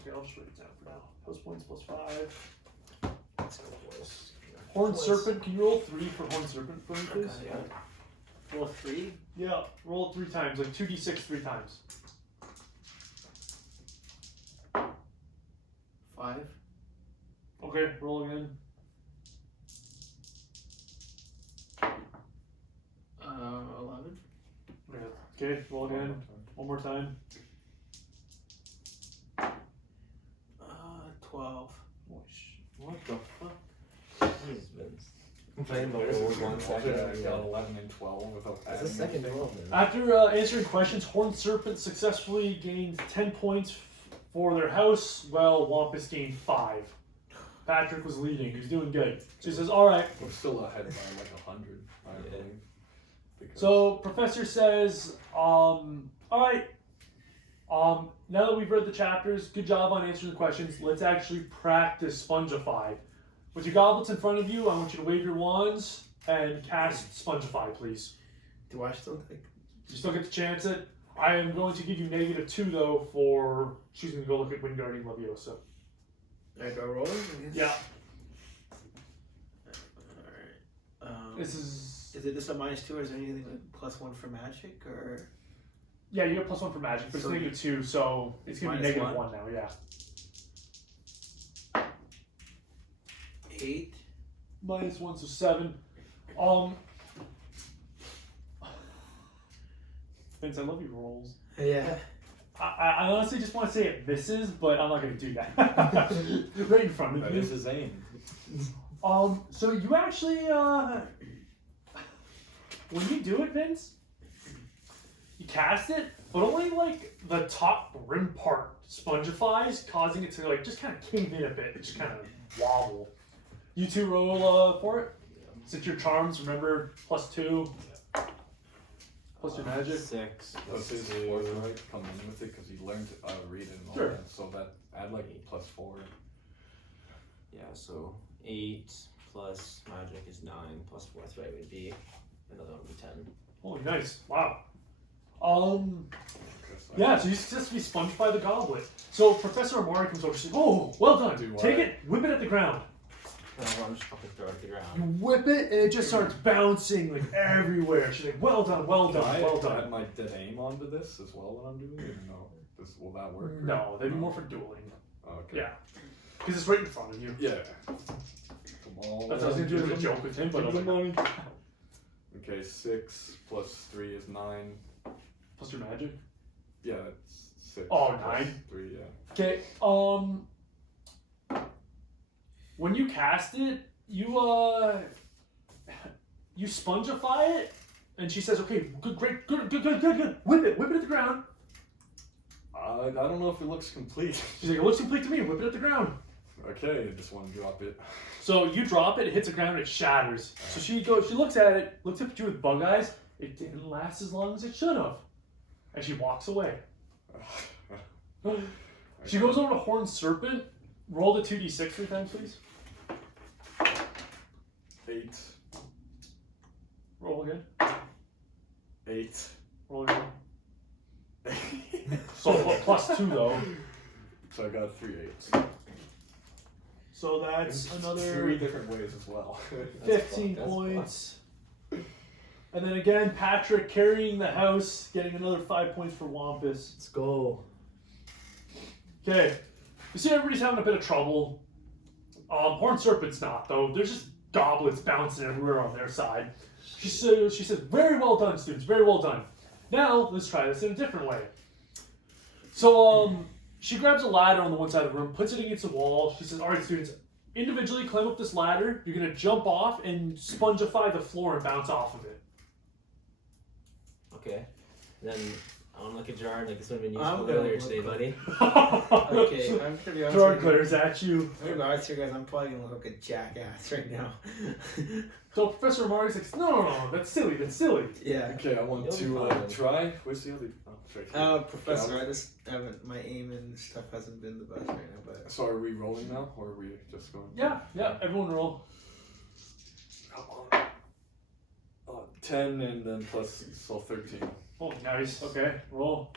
Okay, I'll just write it down for now. House points plus 5. Let's go, boys. Horned serpent. Can you roll 3 for horned serpent for me, please? Okay, yeah. Roll 3. Yeah, roll it 3 times, like 2d6 3 times. 5. Okay, roll again. 11. Okay, roll again. One more time. 12. What the fuck? Jesus, Vince. I'm playing about rolls 1 second. I got 11 and 12 without That's adding the second anything. roll, man. After answering questions, Horned Serpent successfully gained 10 points for their house, while Wampus gained 5. Patrick was leading. He's doing good. She says, all right. We're still ahead by like 100, I believe. Because So Professor says, all right. Now that we've read the chapters, good job on answering the questions. Let's actually practice Spongify. With your goblets in front of you, I want you to wave your wands and cast Spongify, please. Do I still take? You still get to chance it. I am going to give you -2 though for choosing to go look at Wingardium Leviosa. I go rolling? Yeah. Alright. This is. Is it just a -2 or is there anything like +1 for magic or? Yeah, you get +1 for magic, but So it's -2, so it's gonna be -1. -1 now. Yeah. 8. -1, so 7. Vince, I love your rolls. Yeah. I honestly just want to say it misses, but I'm not going to do that. Right in front of that you. is his aim. So you actually, when you do it, Vince, you cast it, but only like the top rim part spongifies, causing it to like just kind of cave in a bit, just kind of wobble. You two roll for it. Since your charms, remember, +2. Plus your magic. 6. Does his forthright come in with it because he learned read and all Sure. that? So that add like +4. Yeah, so 8 plus magic is 9 plus forthright would be another one would be 10. Holy nice! Wow. Guess I- Yeah, so you successfully spongify the goblet. So Professor Amari comes over. She's like, "Oh, well done! Do Take I- it, whip it at the ground." I'm just fucking throw it at the You ground. whip it, and it just starts bouncing like everywhere. She's like, "Well done, well Can done, I well add done." my dead aim onto this as well when I'm doing it? No. Will that work? or- No, that'd be more for dueling. Okay. Yeah, because it's right in front of you. Yeah. Come on. That's what I was gonna do as a joke with him, but I was Give him like, money. Okay, 6 plus 3 is 9. plus your magic. Yeah, that's 6. Oh, plus 9? 3, yeah. Okay. When you cast it, you spongify it, and she says, "Okay, good, great, good. Whip it at the ground." I don't know if it looks complete. She's like, "It looks complete to me. Whip it at the ground." Okay, I just want to drop it. So you drop it, it hits the ground, it shatters. So she looks at it, looks up at you with bug eyes. It didn't last as long as it should have, and she walks away. She goes over to Horned Serpent. Roll the 2d6 3 times, please. 8. Roll again. 8. Roll again. So +2 though. So I got 3 8s. So that's In another 3 different ways as well. 15 That's points. And then again, Patrick carrying the house, getting another 5 points for Wampus. Let's go. Okay, you see everybody's having a bit of trouble. Horned Serpent's not though. There's just goblets bouncing everywhere on their side. She says, "Very well done, students. Very well done. Now let's try this in a different way." So she grabs a ladder on the one side of the room, puts it against the wall. She says, "All right, students, individually climb up this ladder. You're gonna jump off and spongify the floor and bounce off of it." Okay. Then I want to look at Gerard like this would have been I'm useful gonna earlier look today, at- buddy. Okay, I'm gonna be honest. Gerard with you. glares at you. I'm gonna be honest here, guys. I'm probably gonna look like a jackass right now. So Professor Amari's like, no, that's silly, Yeah. Okay, I want You'll be to fine. try. Where's the other? Oh, sorry. Professor, I just haven't. My aim and and stuff hasn't been the best right now. But So are we rolling now, or are we just going? Yeah, everyone roll. Come on. 10 and then plus, so 13. Oh, nice. Okay, roll.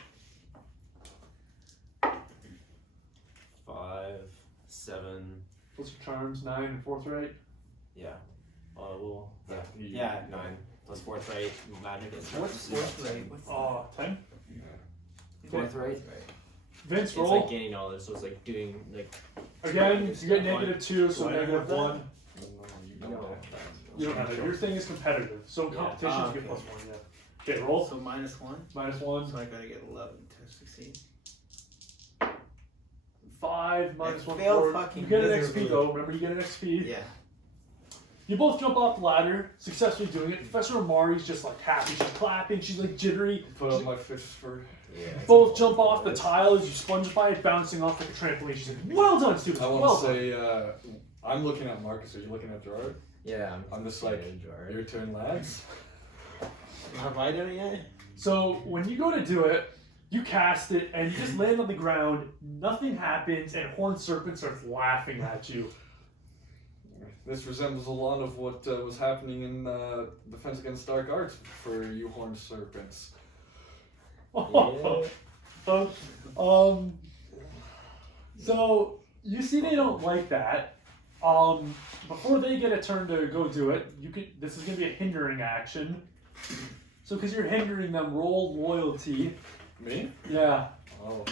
5, 7. What's your charms? 9 and forthright? Yeah. Well, yeah. You- Yeah, 9. Plus forthright. Magic is what's forthright? What's 10? forthright? Vince, It's roll. like gaining knowledge, so it's like doing like. Again, you get -2, so Do I have -1. that? No, you No. don't. You don't have it. Your thing is competitive, so Yeah. competition you get okay. +1. Yeah. Okay, roll. So -1. -1. So I gotta get 11 to 16. 5 minus I 1 failed 4. fucking You get an miserably. XP though. Remember, you get an XP. Yeah. You both jump off the ladder, successfully doing it. Professor Amari's just like happy. She's clapping. She's like jittery. Put up my fist for. Yeah. Both jump off the tile as you spongify it, bouncing off like a trampoline. She's like, "Well done, students. I Well want to done." say, I'm looking at Marcus. Are you looking at Gerard? Yeah. I'm just like, your turn, lads. Have I done it yet? So when you go to do it, you cast it and you just land on the ground. Nothing happens, and Horned Serpent starts laughing at you. This resembles a lot of what was happening in Defense Against Dark Arts for you horned serpents. So you see they don't like that. Before they get a turn to go do it, this is gonna be a hindering action. So because you're hindering them, roll loyalty. Me? Yeah. Oh.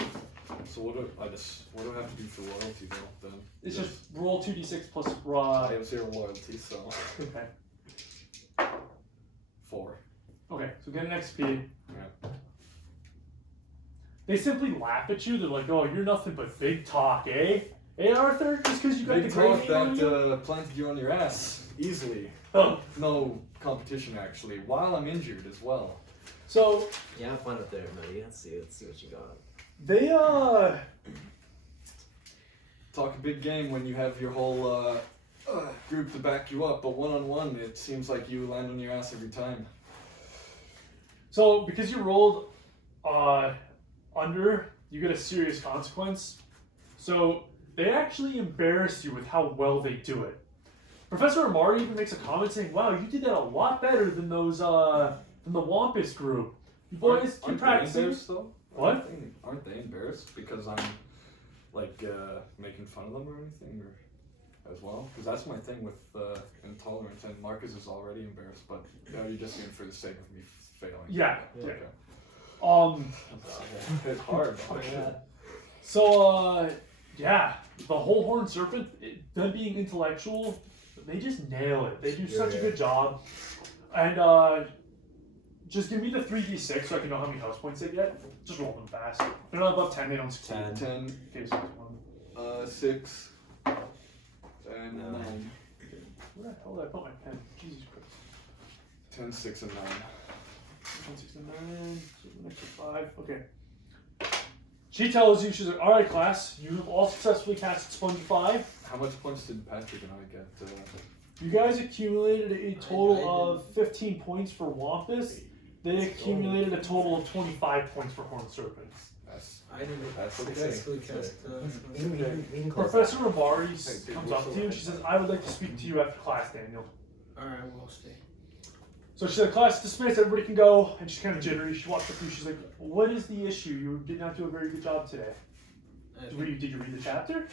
So what do I have to do for loyalty though? Then It's just roll 2d6 plus I raw. have 0 loyalty, so Okay. 4. Okay, so get an XP. Yeah. They simply laugh at you. They're like, "Oh, you're nothing but big talk, eh? Hey, Arthur, just because you got Big the talk great name on you?" that planted you on your ass easily. Oh. No competition actually. While I'm injured as well. So Yeah, have fun up there, buddy. Let's see what you got. they Talk a big game when you have your whole group to back you up, but one-on-one, it seems like you land on your ass every time. So because you rolled under, you get a serious consequence. So they actually embarrass you with how well they do it. Professor Amari even makes a comment saying, "Wow, you did that a lot better than those than the Wampus group. You boys keep Aren't they practicing." embarrassed, though? What? Aren't they embarrassed because I'm like making fun of them or anything, or as well? Because that's my thing with intolerance, and Marcus is already embarrassed, but you're just doing it for the sake of me failing. Yeah. Okay. It's hard. So yeah, the whole Horned Serpent, them being intellectual, they just nail it. They do such a good job. And just give me the 3d6 so I can know how many house points they get. Just roll them fast. They're not above 10, they don't succeed. 10, Okay, so it's 1. 6, and 9. Where the hell did I put my pen? Jesus Christ. 10, 6, and 9. 1, 6, and 9. So the next is 5. Okay. She tells you, she's like, "Alright, class, you have all successfully cast Spongify. How much points did Patrick and I get? You guys accumulated a total of 15 points for Wampus. They accumulated a total of 25 points for Horned Serpents. I didn't. That's okay. Successfully cast. We can close Professor Amari Hey, dude, comes we're up so to you and she says, "I would like to speak to you after class, Daniel." Alright, we'll stay. So she said, "Class dismissed, everybody can go." And she's kind of jittery. She walks up to you, she's like, "What is the issue? You did not do a very good job today. Did you read the chapter?"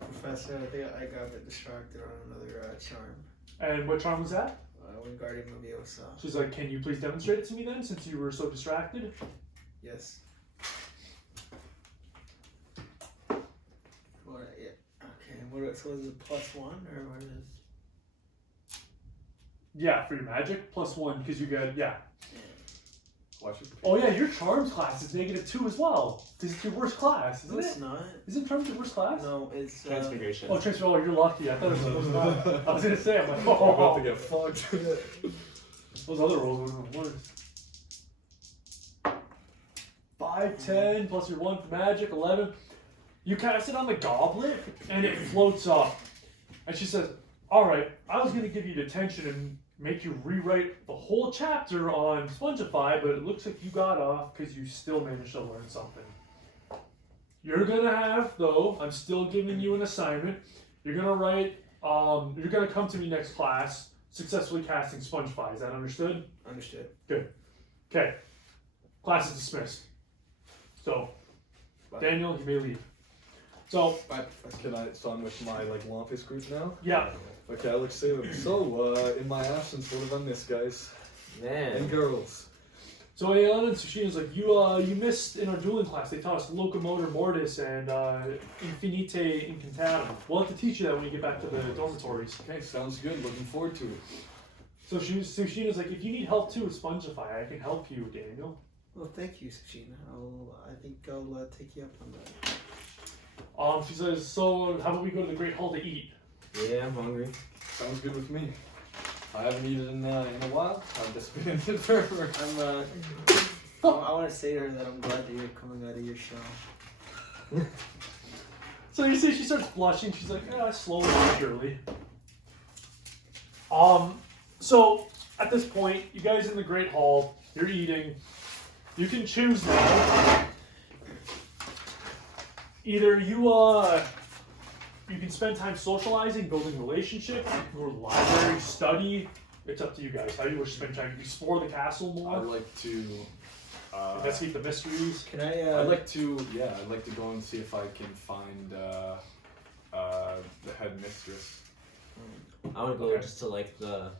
Professor, I think I got a bit distracted on another charm. And what charm was that? Wingardium Leviosa. She's like, "Can you please demonstrate it to me then, since you were so distracted?" Yes. What? Yeah. Okay. What? So is it +1 or what is? Yeah, for your magic, +1, because you got, yeah. Watch it. Oh yeah, your charms class is -2 as well, because it's your worst class, isn't No, it? it's not. Isn't charms your worst class? No, it's Transfiguration. Oh, transfer. Oh, you're lucky. I thought it was not. I was gonna say, I'm like, I'm about to oh, get fucked. those other rolls would have been worse. 5, 10 plus your 1 for magic, 11. You cast it on the goblet, and it floats up. And she says, "All right, I was gonna give you detention and make you rewrite the whole chapter on Spongify, but it looks like you got off because you still managed to learn something. You're gonna have, though, I'm still giving you an assignment. You're gonna write, you're gonna come to me next class, successfully casting Spongify. Is that understood? Understood. Good. Okay. Class is dismissed. So, Bye. Daniel, you may leave. So, Bye. So I'm with my like Wampus group now? yeah. Okay, I'll say them. So, in my absence, what have I missed, guys? Man. And girls. So Aeon and Tsushina's like, you missed in our dueling class. They taught us Locomotor Mortis and Infinite Incantatum. We'll have to teach you that when you get back to the dormitories. Okay, sounds good. Looking forward to it. So Tsushina's like, if you need help too with Spongify, I can help you, Daniel. Well, thank you, Sushina. I think I'll take you up on that. She says, so how about we go to the Great Hall to eat? Yeah, I'm hungry. Sounds good with me. I haven't eaten in a while. I've just been in it forever. I want to say to her that I'm glad that you're coming out of your shell. So you see she starts blushing. She's like, slowly but surely. So at this point, you guys in the Great Hall, you're eating. You can choose now. Either you can spend time socializing, building relationships, you can go to the library, study. It's up to you guys. How do you wish to spend time? Explore the castle more. I'd like to Investigate the mysteries. Can I? I'd like to go and see if I can find the headmistress. I want to go Okay. just to like the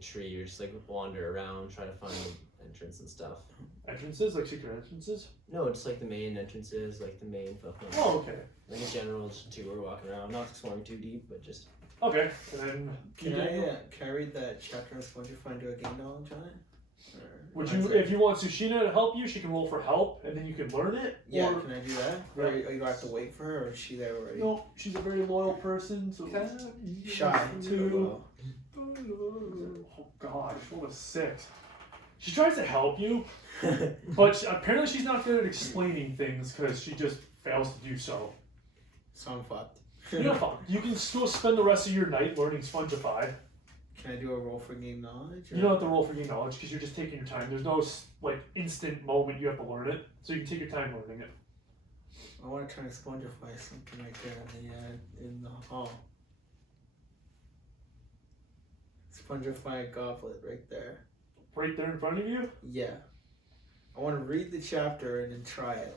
tree or just like wander around, try to find the entrance and stuff. Entrances, like secret entrances. No, just like the main entrances, like the main fucking. Oh, okay. Like in general, just tour walking around, not exploring too deep, but just. Okay, and then Can I read that chapter on Spongify and do a game knowledge on it? would you, if you want Tsushina to help you, she can roll for help, and then you can learn it. Yeah, Or, can I do that? Or you don't have to wait for her, or is she there already? no, she's a very loyal person, so Shy. Two. Oh gosh, what a 6. She tries to help you, but apparently she's not good at explaining things because she just fails to do so. So I'm fucked. You're fine. You can still spend the rest of your night learning Spongify. Can I do a roll for game knowledge? You don't have to roll for game knowledge because you're just taking your time. There's no like instant moment you have to learn it, so you can take your time learning it. I want to try to Spongify something right there in the hall. Spongify a goblet right there. Right there in front of you. Yeah. I want to read the chapter and then try it.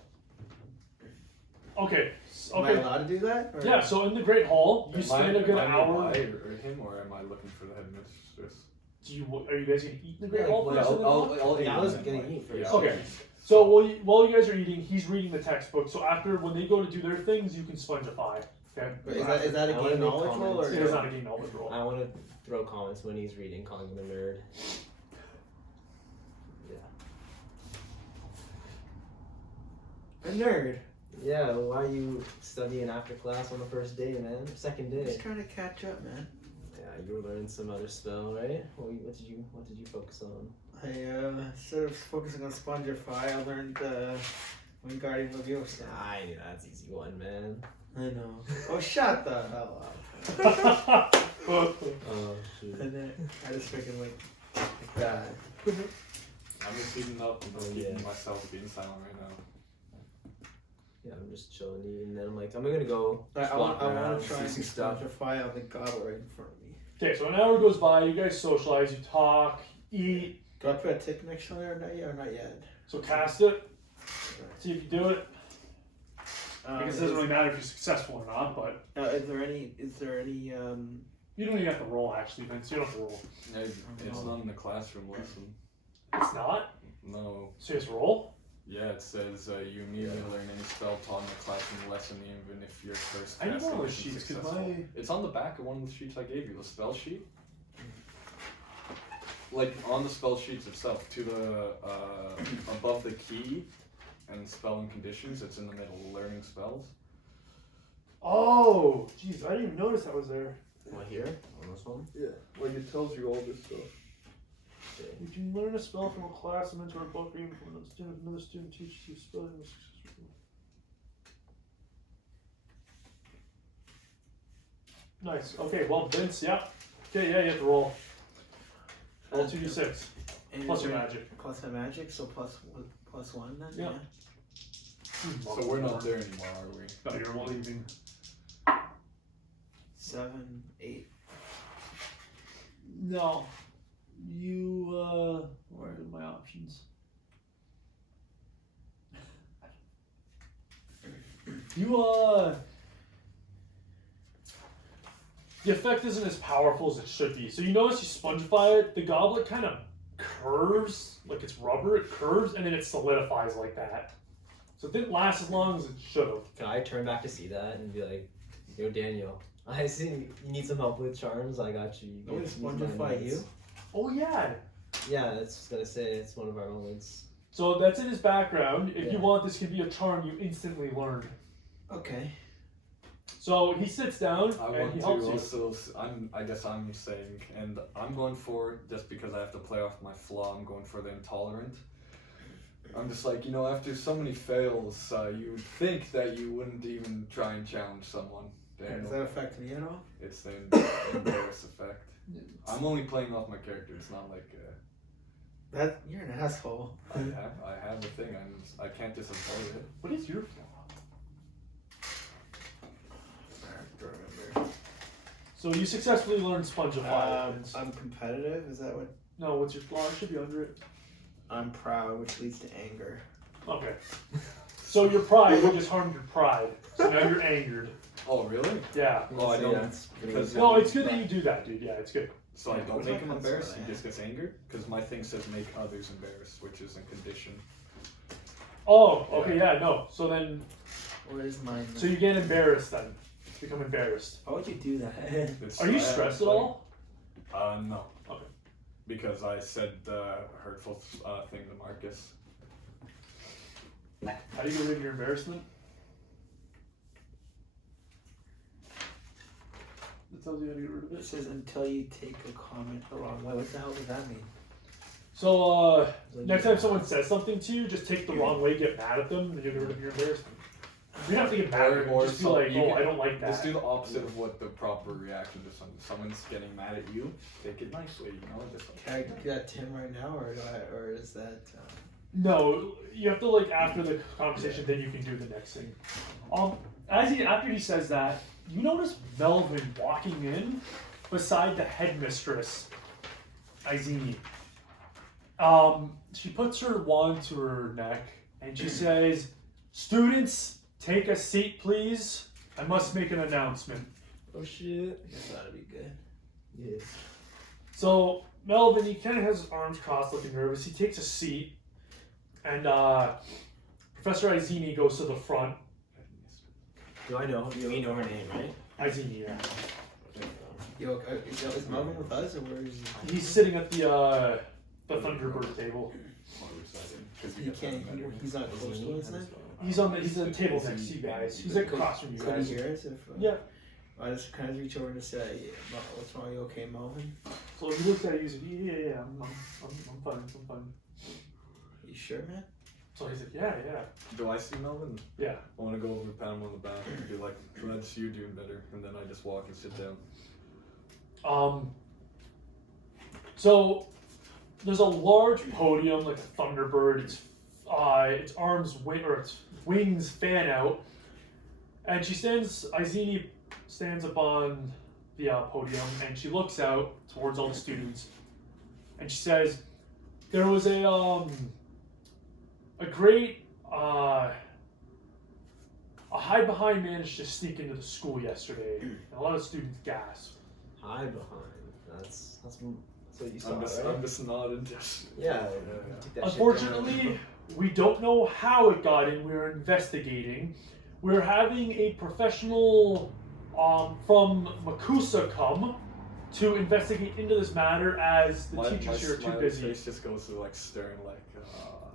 Okay. Am I allowed to do that? Or? Yeah. So in the Great Hall, you Am spend a good I hour. nearby or him, or am I looking for the headmistress? Are you guys gonna eat in the Great Hall well, first? I'll eat. Yeah, I was and gonna then, eat first. yeah. Okay. So while you guys are eating, he's reading the textbook. So after when they go to do their things, you can Spongify. Okay. But is that a I wanna game make knowledge roll? Or It is not a game knowledge roll. I want to throw comments when he's reading, calling him a nerd. A nerd. Yeah, why are you studying after class on the first day, man? Second day. Just trying to catch up, man. Yeah, you were learning some other spell, right? What did you focus on? Instead of focusing on Spongify, I learned Wingardium Leviosa. I knew that's an easy one, man. I know. Oh, shut the hell up. Oh shoot. And then I just freaking like that. I'm just eating up and Oh, keeping yeah. myself being silent right now. Yeah, I'm just chilling, eating, and then I'm like, I'm gonna go. I want around, to try and see some stuff. Spongify on the goblet right in front of me. Okay, so an hour goes by. You guys socialize. You talk, eat. Do I put a tick next to it or not yet? So cast it. See if you do it. Because it doesn't really matter if you're successful or not. But Is there any? you don't even have to roll actually, Vince. You don't have to roll. It's not in the classroom lesson. It's not. No. So you just roll. Yeah, it says you immediately learn any spell taught in the classroom lesson, even if your first I need casting one of those isn't sheets, 'cause successful. my- It's on the back of one of the sheets I gave you, the spell sheet. Like on the spell sheets itself, to the above the key and spell and conditions, it's in the middle. Learning spells. Oh, jeez, I didn't even notice that was there. What here? On this one? Yeah, like it tells you all this stuff. Okay. You can learn a spell from a class and mentor a book, or even from another student. Another student teaches you spells. Nice. Okay. Well, Vince. Yeah. Okay. Yeah. You have to roll. Roll 2d6. And Plus is your there- magic. Plus my magic, so plus 1 then? Yeah. So we're not there anymore, are we? No, you're leaving. 7, 8. No. You, where are my options? The effect isn't as powerful as it should be. So you notice you spongify it, the goblet kind of curves, like it's rubber, it curves, and then it solidifies like that. So it didn't last as long as it should have. Can I turn back to see that and be like, yo, Daniel, I see you need some help with charms. I got you. I'm gonna spongify you. Oh yeah. Yeah, it's gonna say it's one of our moments. So that's in his background. If you Yeah. want, this can be a charm you instantly learn. Okay. So he sits down I and want he to helps you. also. I guess I'm saying, and I'm going for, just because I have to play off my flaw, I'm going for the intolerant. I'm just like, after so many fails, you would think that you wouldn't even try and challenge someone. Does that affect me at all? It's the embarrass effect. I'm only playing off my character. It's not like That you're an asshole. I have a thing. I can't just avoid it. What is your flaw? I don't remember. So you successfully learned Spongify. I'm competitive. Is that what? No, what's your flaw? It should be under it. I'm proud, which leads to anger. Okay. So your pride, you just harmed your pride. So now you're angered. Oh really? Yeah. Oh, I So don't. that's Because No, it's good that you do that, dude. Yeah, it's good. So I don't What's make that him concept? embarrassed. He just gets angered. Because my thing says make others embarrassed, which is a condition. Oh, okay, yeah, no. So then, Where's mine? so you get embarrassed then. Become embarrassed. Why would you do that? It's, Are you I have stressed a at thing. all? No. Okay. Because I said hurtful thing to Marcus. How do you get rid of your embarrassment? That tells you how to get rid of It it. says until you take a comment the wrong way. What the hell does that mean? So, next time someone says something to you, just take the wrong way, get mad at them, and you'll get rid of your embarrassment. You don't have to get mad at them, Or just be some- like, you oh, can I don't like Just that. do the opposite of what the proper reaction to something. Someone's getting mad at you, take it nicely, Just like, Can I do that to him right now, or is that? No, you have to, like, after the conversation, then you can do the next thing. After he says that, you notice Melvin walking in beside the headmistress, Izini. She puts her wand to her neck and she says, "Students, take a seat, please. I must make an announcement." Oh shit. I guess that'd be good. Yeah. So Melvin, he kind of has his arms crossed, looking nervous. He takes a seat, and Professor Izini goes to the front. Do I know? You know her name, right? Izini, yeah. Yo, is Melvin with us, or where is he? He's sitting at the Thunderbird table. He can't. He's not close to us then. He's on the table next to you guys. He's like across from you Could guys. he hear us? If, Yeah. I just kind of reach over and say, "What's wrong? You okay, Melvin? So he looks at you. He's like, "Yeah, I'm fine. I'm fine." You sure, man?" So he's like, "Yeah." Do I see Melvin? Yeah. I want to go over, pat him on the back, and be like, glad to see you doing better. And then I just walk and sit down. So there's a large podium, like a Thunderbird. Its wings fan out, and Izini stands up on the podium, and she looks out towards all the students, and she says, "There was a great a hide behind managed to sneak into the school yesterday, and a lot of students gasped." Hide behind. That's what you saw, I'm just nodding. Just Yeah. Take that shit Unfortunately, we don't know how it got in. We're investigating. We're having a professional from Makusa come to investigate into this matter, as the teachers here are too busy. My face just goes to like staring, like,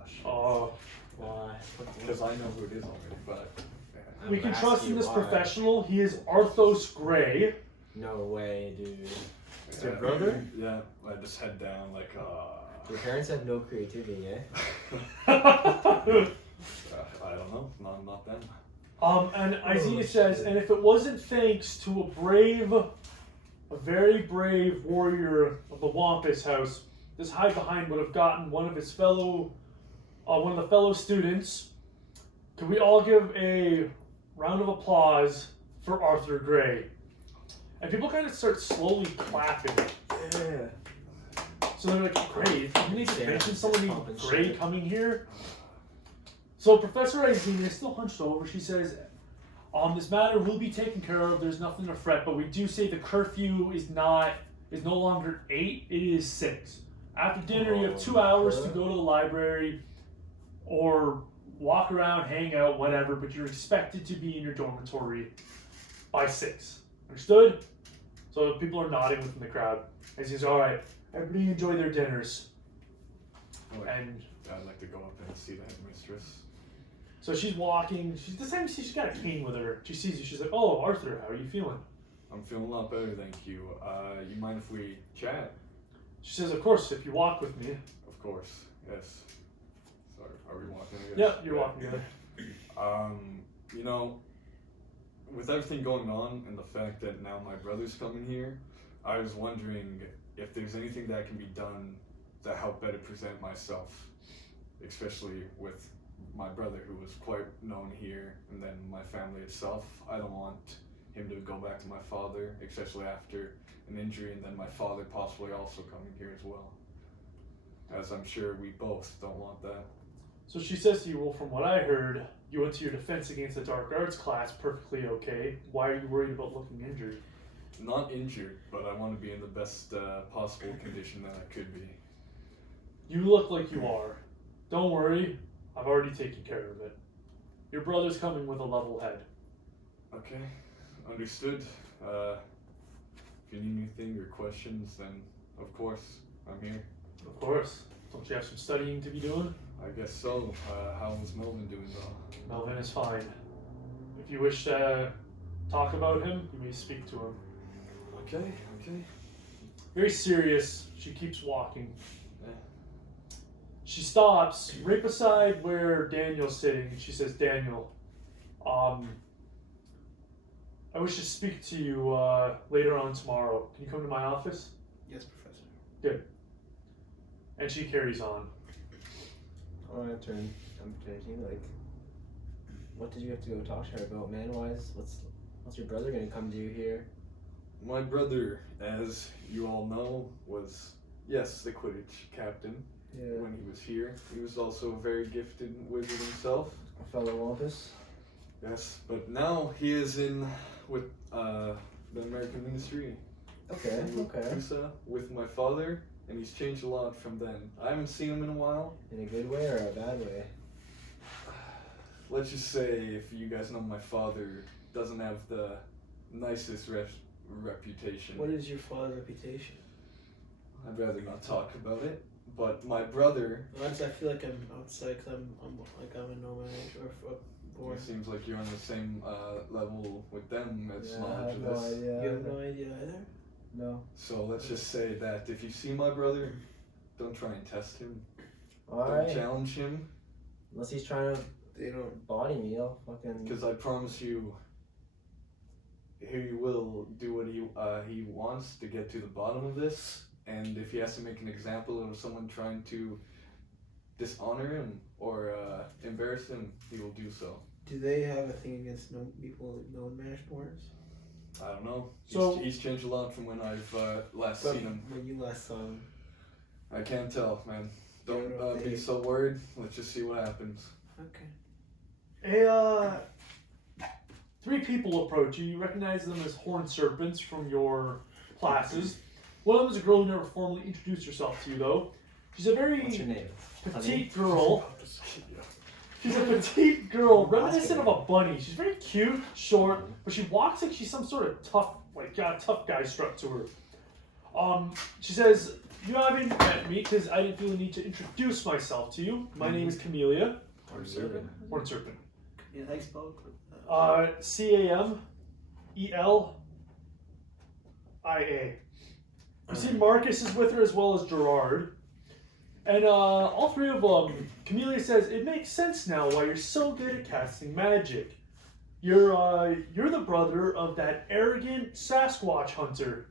shit. Why? Because I know who it is already, but I'm We can gonna trust ask in you this why. professional. He is Arthos Gray. No way, dude. It's your brother? Yeah, I just head down, like, Your parents have no creativity, eh? I don't know, not them. And Isaiah says, and if it wasn't thanks to a very brave warrior of the Wampus House, this hide behind would have gotten one of the fellow students. Can we all give a round of applause for Arthur Gray? And people kind of start slowly clapping. Yeah. So they're like, great, you need to mention someone named Gray coming here. So Professor Izina is still hunched over. She says, this matter will be taken care of. There's nothing to fret, but we do say the curfew is no longer 8, it is 6. After dinner, you have 2 hours to go to the library or walk around, hang out, whatever, but you're expected to be in your dormitory by 6. Understood? So people are nodding within the crowd. And he says, all right, everybody enjoy their dinners. And I'd like to go up and see the headmistress. so she's walking. This time she's got a cane with her. She sees you. She's like, oh, Arthur, how are you feeling? I'm feeling a lot better, thank you. You mind if we chat? She says, of course, if you walk with me. Of course, yes. Sorry, are we walking together? Yeah, you're walking together. You know, with everything going on and the fact that now my brother's coming here, I was wondering if there's anything that can be done to help better present myself, especially with my brother, who was quite known here, and then my family itself. I don't want him to go back to my father, especially after an injury, and then my father possibly also coming here as well, as I'm sure we both don't want that. So she says to you, well, from what I heard, you went to your defense against the dark arts class perfectly okay. Why are you worried about looking injured? Not injured, but I want to be in the best possible condition that I could be. You look like you are. Don't worry, I've already taken care of it. Your brother's coming with a level head. Okay, understood. If you need anything or questions, then of course, I'm here. Of course. Don't you have some studying to be doing? I guess so. How is Melvin doing though? Melvin is fine. If you wish to talk about him, you may speak to him. Okay. Very serious. She keeps walking. Yeah. She stops right beside where Daniel's sitting. She says, Daniel, I wish to speak to you later on tomorrow. Can you come to my office? Yes, Professor. Good. And she carries on. I'm thinking, like, what did you have to go talk to her about, man-wise? What's your brother gonna come do here? My brother, as you all know, was, yes, the Quidditch captain when he was here. He was also a very gifted wizard himself. A fellow Wampus. Yes, but now he is in with the American Ministry. Okay. With my father, and he's changed a lot from then. I haven't seen him in a while. In a good way or a bad way? Let's just say, if you guys know, my father doesn't have the nicest reputation. What is your father's reputation? I'd rather not talk about it. But my brother. Once I feel like I'm outside because I'm a nomad or born. It seems like you're on the same level with them as knowledge of no this. idea. You have no idea either? No. So let's just say that if you see my brother, don't try and test him. Alright. Don't challenge him. Unless he's trying to body me, I'll fucking. Because I promise you, he will do what he wants to get to the bottom of this. And if he has to make an example of someone trying to dishonor him or embarrass him, he will do so. Do they have a thing against people known Mashmores? I don't know. So he's changed a lot from when I've last seen him. When you last saw him. I can't tell, man. You don't know Don't if be they- so worried. Let's just see what happens. Okay. 3 people approach you. You recognize them as horned serpents from your classes. One of them is a girl who never formally introduced herself to you, though. She's a very What's your name? petite girl. She's a petite girl, reminiscent of a bunny. She's very cute, short, but she walks like she's some sort of tough, got a tough guy struck to her. She says, you haven't met me because I didn't feel the need to introduce myself to you. My name is Camellia. Horned serpent. Horned serpent. Yeah, how you spell it? Camelia. You see Marcus is with her as well as Gerard. And all 3 of them, Camellia says, it makes sense now why you're so good at casting magic. You're the brother of that arrogant Sasquatch hunter.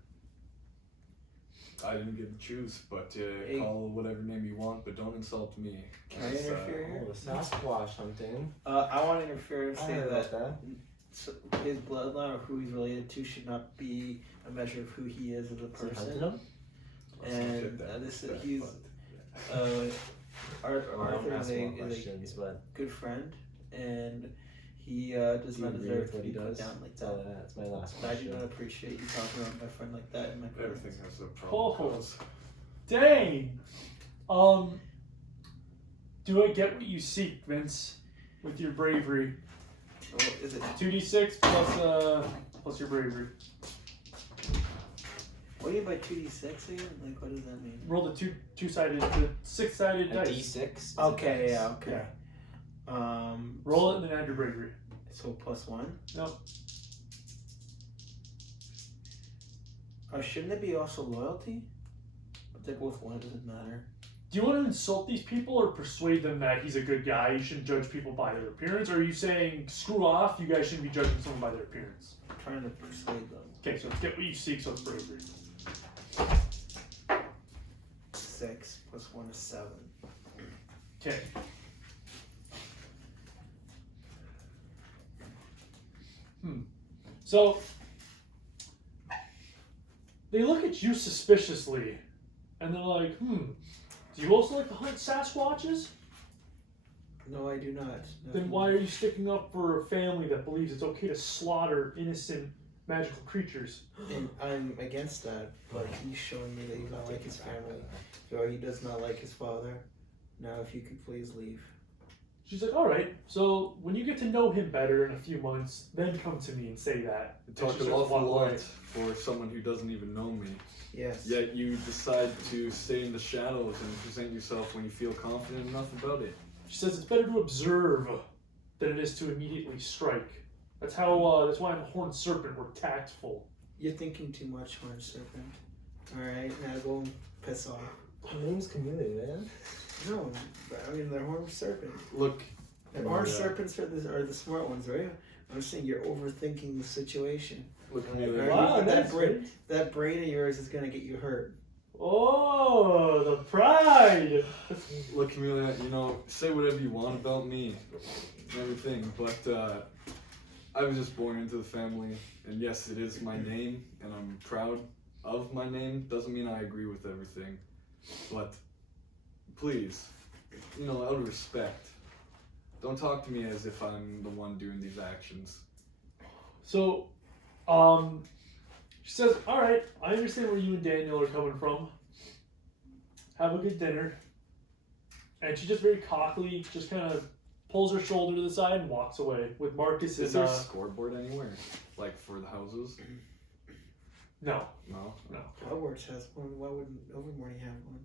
I didn't get to choose, but call whatever name you want, but don't insult me. Can I interfere here? Oh, the Sasquatch hunting. I want to interfere and I say heard that about his bloodline or who he's related to should not be a measure of who he is as a person. And he's Arthur is a good friend, and he does not deserve to be put down like that. That's my last I question. do not appreciate you talking about my friend like that in my presence. Everything has a problem. Oh, dang. Do I get what you seek, Vince, with your bravery? Oh, is it 2d6 plus your bravery. What do you mean by 2d6 again? Like, what does that mean? Roll the the 6-sided A dice. D6. Okay, yeah, okay. Roll it and then add your bravery. So +1? No. Shouldn't it be also loyalty? But they're both one, it doesn't matter. Do you want to insult these people or persuade them that he's a good guy? You shouldn't judge people by their appearance? Or are you saying, screw off, you guys shouldn't be judging someone by their appearance? I'm trying to persuade them. Okay, so let's get what you seek, so it's bravery. 6 + 1 is 7. Okay. So, they look at you suspiciously, and they're like, do you also like to hunt Sasquatches? No, I do not. No. Then why are you sticking up for a family that believes it's okay to slaughter innocent magical creatures? And I'm against that, but he's showing me that he doesn't like his family. So he does not like his father. Now, if you could please leave. She's like, all right, so when you get to know him better in a few months, then come to me and say that. You talk an awful lot for someone who doesn't even know me. Yes. Yet you decide to stay in the shadows and present yourself when you feel confident enough about it. She says it's better to observe than it is to immediately strike. That's how. That's why I'm a horned serpent. We're tactful. You're thinking too much, horned serpent. Alright, now go and piss off. My name's Chameleon, man. No, I mean, they're horned serpent. Look. And horned serpents are the smart ones, right? I'm saying you're overthinking the situation. Look, Wow, that brain of yours is gonna get you hurt. Oh, the pride! Look, Camellia, say whatever you want about me and everything, but I was just born into the family, and yes, it is my name, and I'm proud of my name. Doesn't mean I agree with everything, but please, out of respect, don't talk to me as if I'm the one doing these actions. So, she says, all right, I understand where you and Daniel are coming from. Have a good dinner. And she just very cockily just kind of pulls her shoulder to the side and walks away with Marcus. Is there a scoreboard anywhere? Like for the houses? No. No? No. Hogwarts has one. Why wouldn't Ilvermorny have one?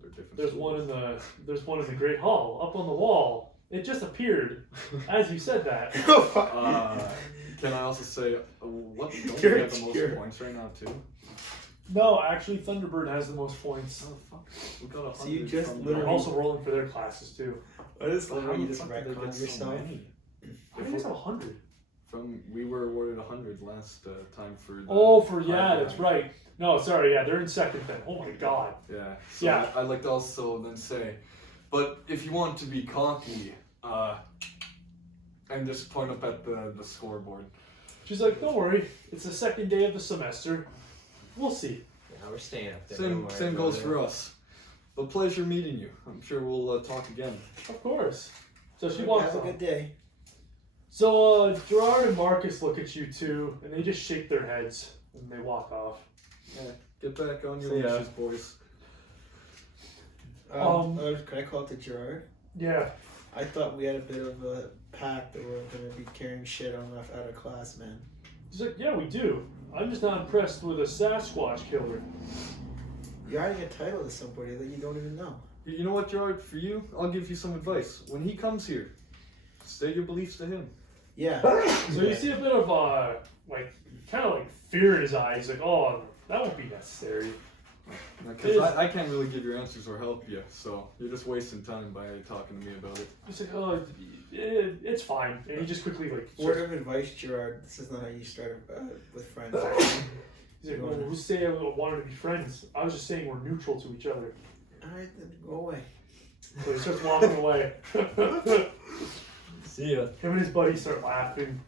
They're different. There's one in the Great Hall, up on the wall. It just appeared as you said that. Can I also say, don't we have the most points right now too? No, actually, Thunderbird has the most points. Oh fuck! We got 100. So you just They're literally also rolling for their classes too. What is How literally the you just fuck did they retcon get so yourself? many? I think it's 100. We were awarded 100 last time for. That's right. No, sorry, they're in second then. Oh my god. Yeah. So Yeah. I'd like to also then say, but if you want to be cocky, and just point up at the scoreboard. She's like, don't worry, it's the second day of the semester. We'll see. Yeah, we're staying up there. Same goes for us. A pleasure meeting you. I'm sure we'll talk again. Of course. So she walks Have a off. good day. So Gerard and Marcus look at you too, and they just shake their heads and they walk off. Yeah, get back on your See ya. leashes, boys. Can I call it to Gerard? Yeah. I thought we had a bit of a pact that we're going to be carrying shit on out of class, man. He's like, yeah, we do. I'm just not impressed with a Sasquatch killer. You're adding a title to somebody that you don't even know. You know what, Gerard? For you, I'll give you some advice. When he comes here, say your beliefs to him. Yeah. So you see a bit of kind of fear in his eyes. Like, oh, that won't be necessary. Because I can't really give your answers or help you, so you're just wasting time by talking to me about it. He's like, oh, it's fine. And he just quickly Word of advice, Gerard. This is not how you start with friends. He's like, well, who's saying I wanted to be friends? I was just saying we're neutral to each other. Alright, then go away. So he starts walking away. See ya. Him and his buddies start laughing.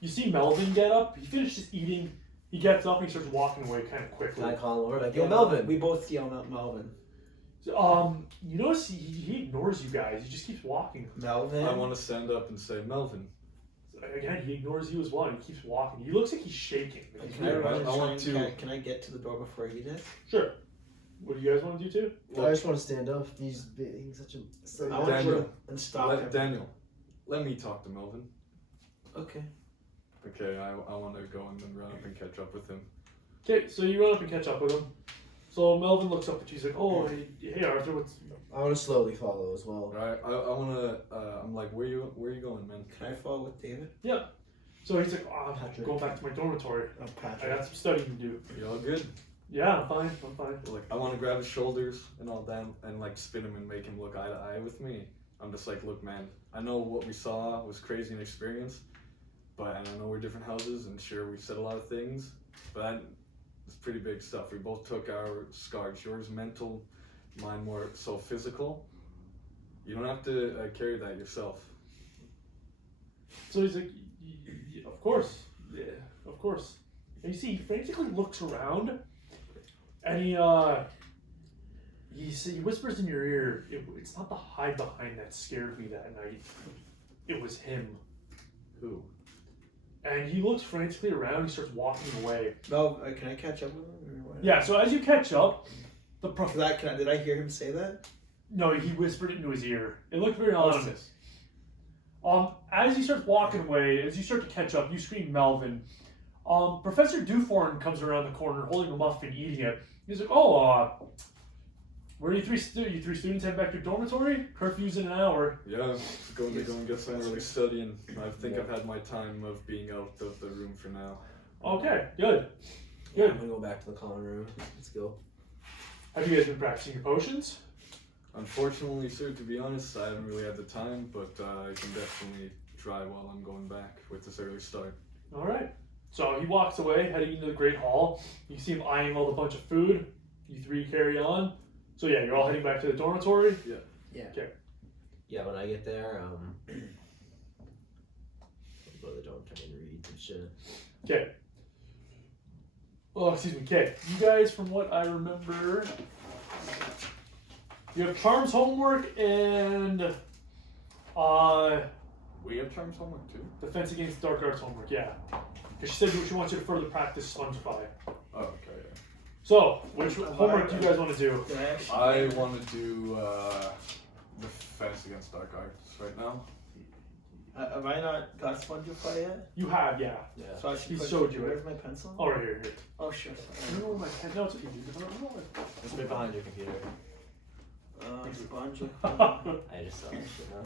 You see Melvin get up. He finishes eating. He gets up and he starts walking away kind of quickly. I call him over like, yo, Melvin. We both yell out Melvin. You notice he ignores you guys. He just keeps walking. Melvin? I want to stand up and say, Melvin. Again, he ignores you as well. And he keeps walking. He looks like he's shaking. Like Can I get to the door before he does? Sure. What do you guys want to do too? I just want to stand up. He's being such a... I want to Daniel. and stop him. Daniel, let me talk to Melvin. Okay. Okay, I want to go and then run up and catch up with him. Okay, so you run up and catch up with him. So Melvin looks up at you. He's like, "Oh, hey Arthur, what's?" I want to slowly follow as well. Right, I want to. I'm like, where you going, man? Can I follow with David? Yeah. So he's like, "Oh, I'm Patrick. going back to my dormitory. Oh, I Patrick. got some studying to do." You all good? Yeah, I'm fine. I'm fine. Like, I want to grab his shoulders and all that, and like spin him and make him look eye to eye with me. I'm just like, look, man. I know what we saw was crazy and experience, but and I know we're different houses, and sure we said a lot of things, but it's pretty big stuff. We both took our scars. Yours mental, mine more so physical. You don't have to carry that yourself. So he's like, "Of course, yeah, of course." And you see, he frantically looks around, and he whispers in your ear, "It's not the hide behind that scared me that night. It was him." Who? And he looks frantically around. He starts walking away. No, can I catch up with him? Or what? Yeah. So as you catch up, did I hear him say that? No, he whispered it into his ear. It looked very ominous. As he starts walking away, as you start to catch up, you scream Melvin. Professor Duforn comes around the corner holding a muffin, eating it. He's like, "Oh, where are you three students head back to your dormitory? Curfew's in an hour." Yeah, going to go and get some early studying. I think I've had my time of being out of the room for now. Okay, good. Yeah, Good. I'm gonna go back to the common room. Let's go. Have you guys been practicing your potions? Unfortunately, sir, to be honest, I haven't really had the time, but I can definitely try while I'm going back with this early start. All right. So he walks away, heading into the Great Hall. You see him eyeing all the bunch of food. You three carry on. So yeah, you're all heading back to the dormitory. Yeah. Okay. Yeah, when I get there, go to the dormitory and read some shit. Okay. Oh, excuse me. Okay. You guys, from what I remember, you have Charms homework and We have charms homework too? Defense Against Dark Arts homework. Yeah. Because she said she wants you to further practice Spongify. Oh, okay, yeah. So, which homework do you guys want to do? I want to do Defense Against Dark Arts right now. Have I not got Spongify yet? You have, yeah. Yeah. So I should He put- showed you it. Where's my pencil? Oh, right here. Oh, sure. I don't know where my pen. No, it's okay, dude. I don't know It's right behind your computer. Spongify. I just saw that shit now.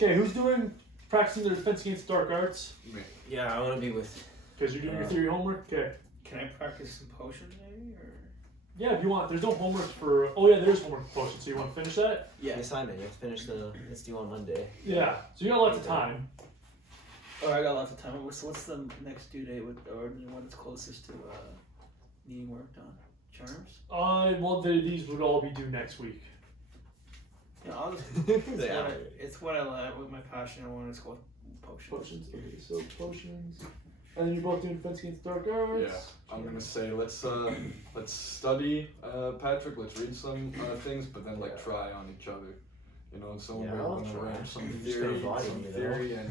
Okay, who's doing practicing their Defense Against Dark Arts? Me. Yeah, I want to be with. Because you're doing your theory homework? Okay. Can I practice some potions maybe? Or? Yeah, if you want. There's no homework for... Oh, yeah, there's homework for potions. So you want to finish that? The assignment. You have to finish the. It's due on Monday. Yeah. So you got lots of time. Oh, I got lots of time. So what's the next due date with, or the one that's closest to needing work done? Charms? Well, these would all be due next week. Yeah, I'll just. It's what I like. With my passion, I want to go with potions. Okay, so potions. And then you're both doing Defense Against Dark Arts? Yeah, I'm gonna say let's study, Patrick. Let's read some things, but then like try on each other. You know, so Yeah, we're I'll gonna try. learn some You're just gonna theory, body me, though. and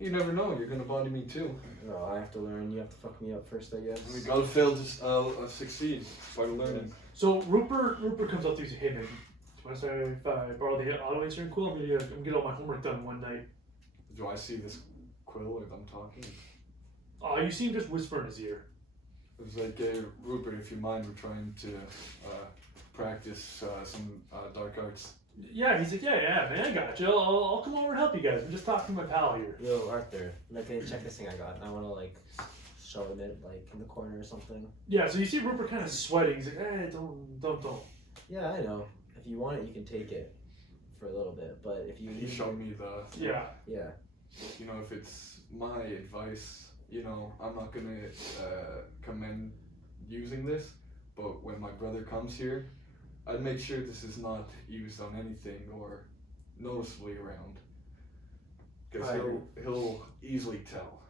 you never know. You're gonna body me too. Oh, I have to learn. You have to fuck me up first, I guess. We gotta fail to succeed. Part of learning. So Rupert comes up to you and says, "Hey man, do you want to say if I borrow the auto answering quill? I'm gonna get all my homework done one night." Do I see this quill as I'm talking? You see him just whisper in his ear. It was like, hey, Rupert, if you mind, we're trying to practice some dark arts. Yeah, he's like, yeah, man, I got you. I'll come over and help you guys. I'm just talking to my pal here. Yo, Arthur, like, hey, check this thing I got. I want to like show him it like in the corner or something. Yeah, so you see Rupert kind of sweating. He's like, hey, don't. Yeah, I know. If you want it, you can take it for a little bit. But if you He showed me the. Yeah. Yeah. You know, if it's my advice you know, I'm not gonna commend using this, but when my brother comes here, I'd make sure this is not used on anything or noticeably around, because he'll easily tell.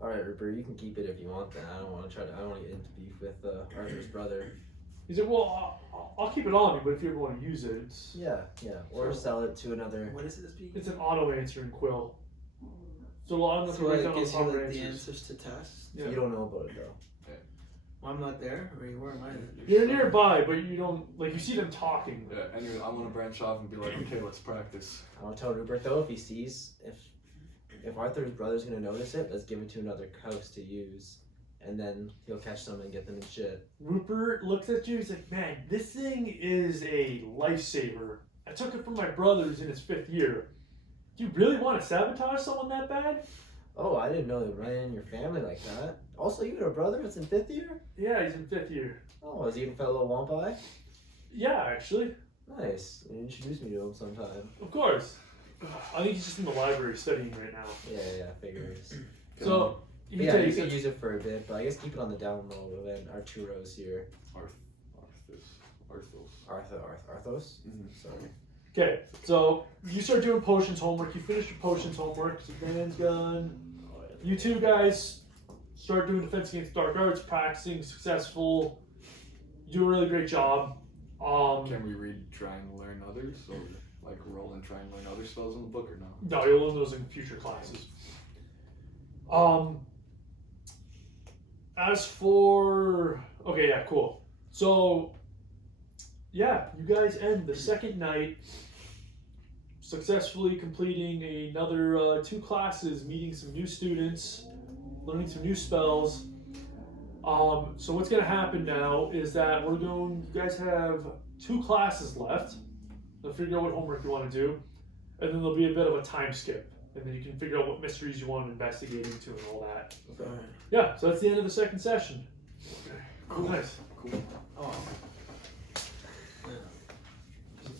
All right, Rupert, you can keep it if you want. Then I don't want to get into beef with Arthur's brother. He said, "Well, I'll keep it on me, but if you ever want to use it, it's or sell it to another." What is this being? it's an auto answering quill. So a lot of them So write it down gives on you the the answers. answers to tests. Yeah. You don't know about it though. I'm not there. Where am I? You're nearby, but you don't like. You see them talking. Yeah. Anyway, I'm gonna branch off and be like, okay, let's practice. I'll tell Rupert though, if he sees if Arthur's brother's gonna notice it, let's give it to another house to use, and then he'll catch them and get them in shit. Rupert looks at you. He's like, "Man, this thing is a lifesaver. I took it from my brother's in his 5th year. Do you really want to sabotage someone that bad?" Oh, I didn't know they ran in your family like that. Also, you got a brother that's in 5th year? Yeah, he's in 5th year. Oh, is he a fellow Wampai? Yeah, actually, Nice. Introduce me to him sometime. of course. I think he's just in the library studying right now. Yeah, figures. So But he yeah, you takes could it. use it for a bit, but I guess keep it on the down low and Arturo's here. Arthos? Mm-hmm. Sorry. Okay, so you start doing potions homework. You finish your potions homework. So Dan's gone. You two guys start doing Defense Against Dark Arts, practicing, successful. You do a really great job. Can we read, try and learn others, or like roll and try and learn other spells in the book, or no? No, you'll learn those in future classes. As for cool. So yeah, you guys end the second night successfully completing another 2 classes, meeting some new students, learning some new spells. So what's gonna happen now is that you guys have 2 classes left. They'll figure out what homework you want to do, and then there'll be a bit of a time skip, and then you can figure out what mysteries you want to investigate into and all that. Okay. Yeah, so that's the end of the second session. Cool. Nice. Cool. Oh.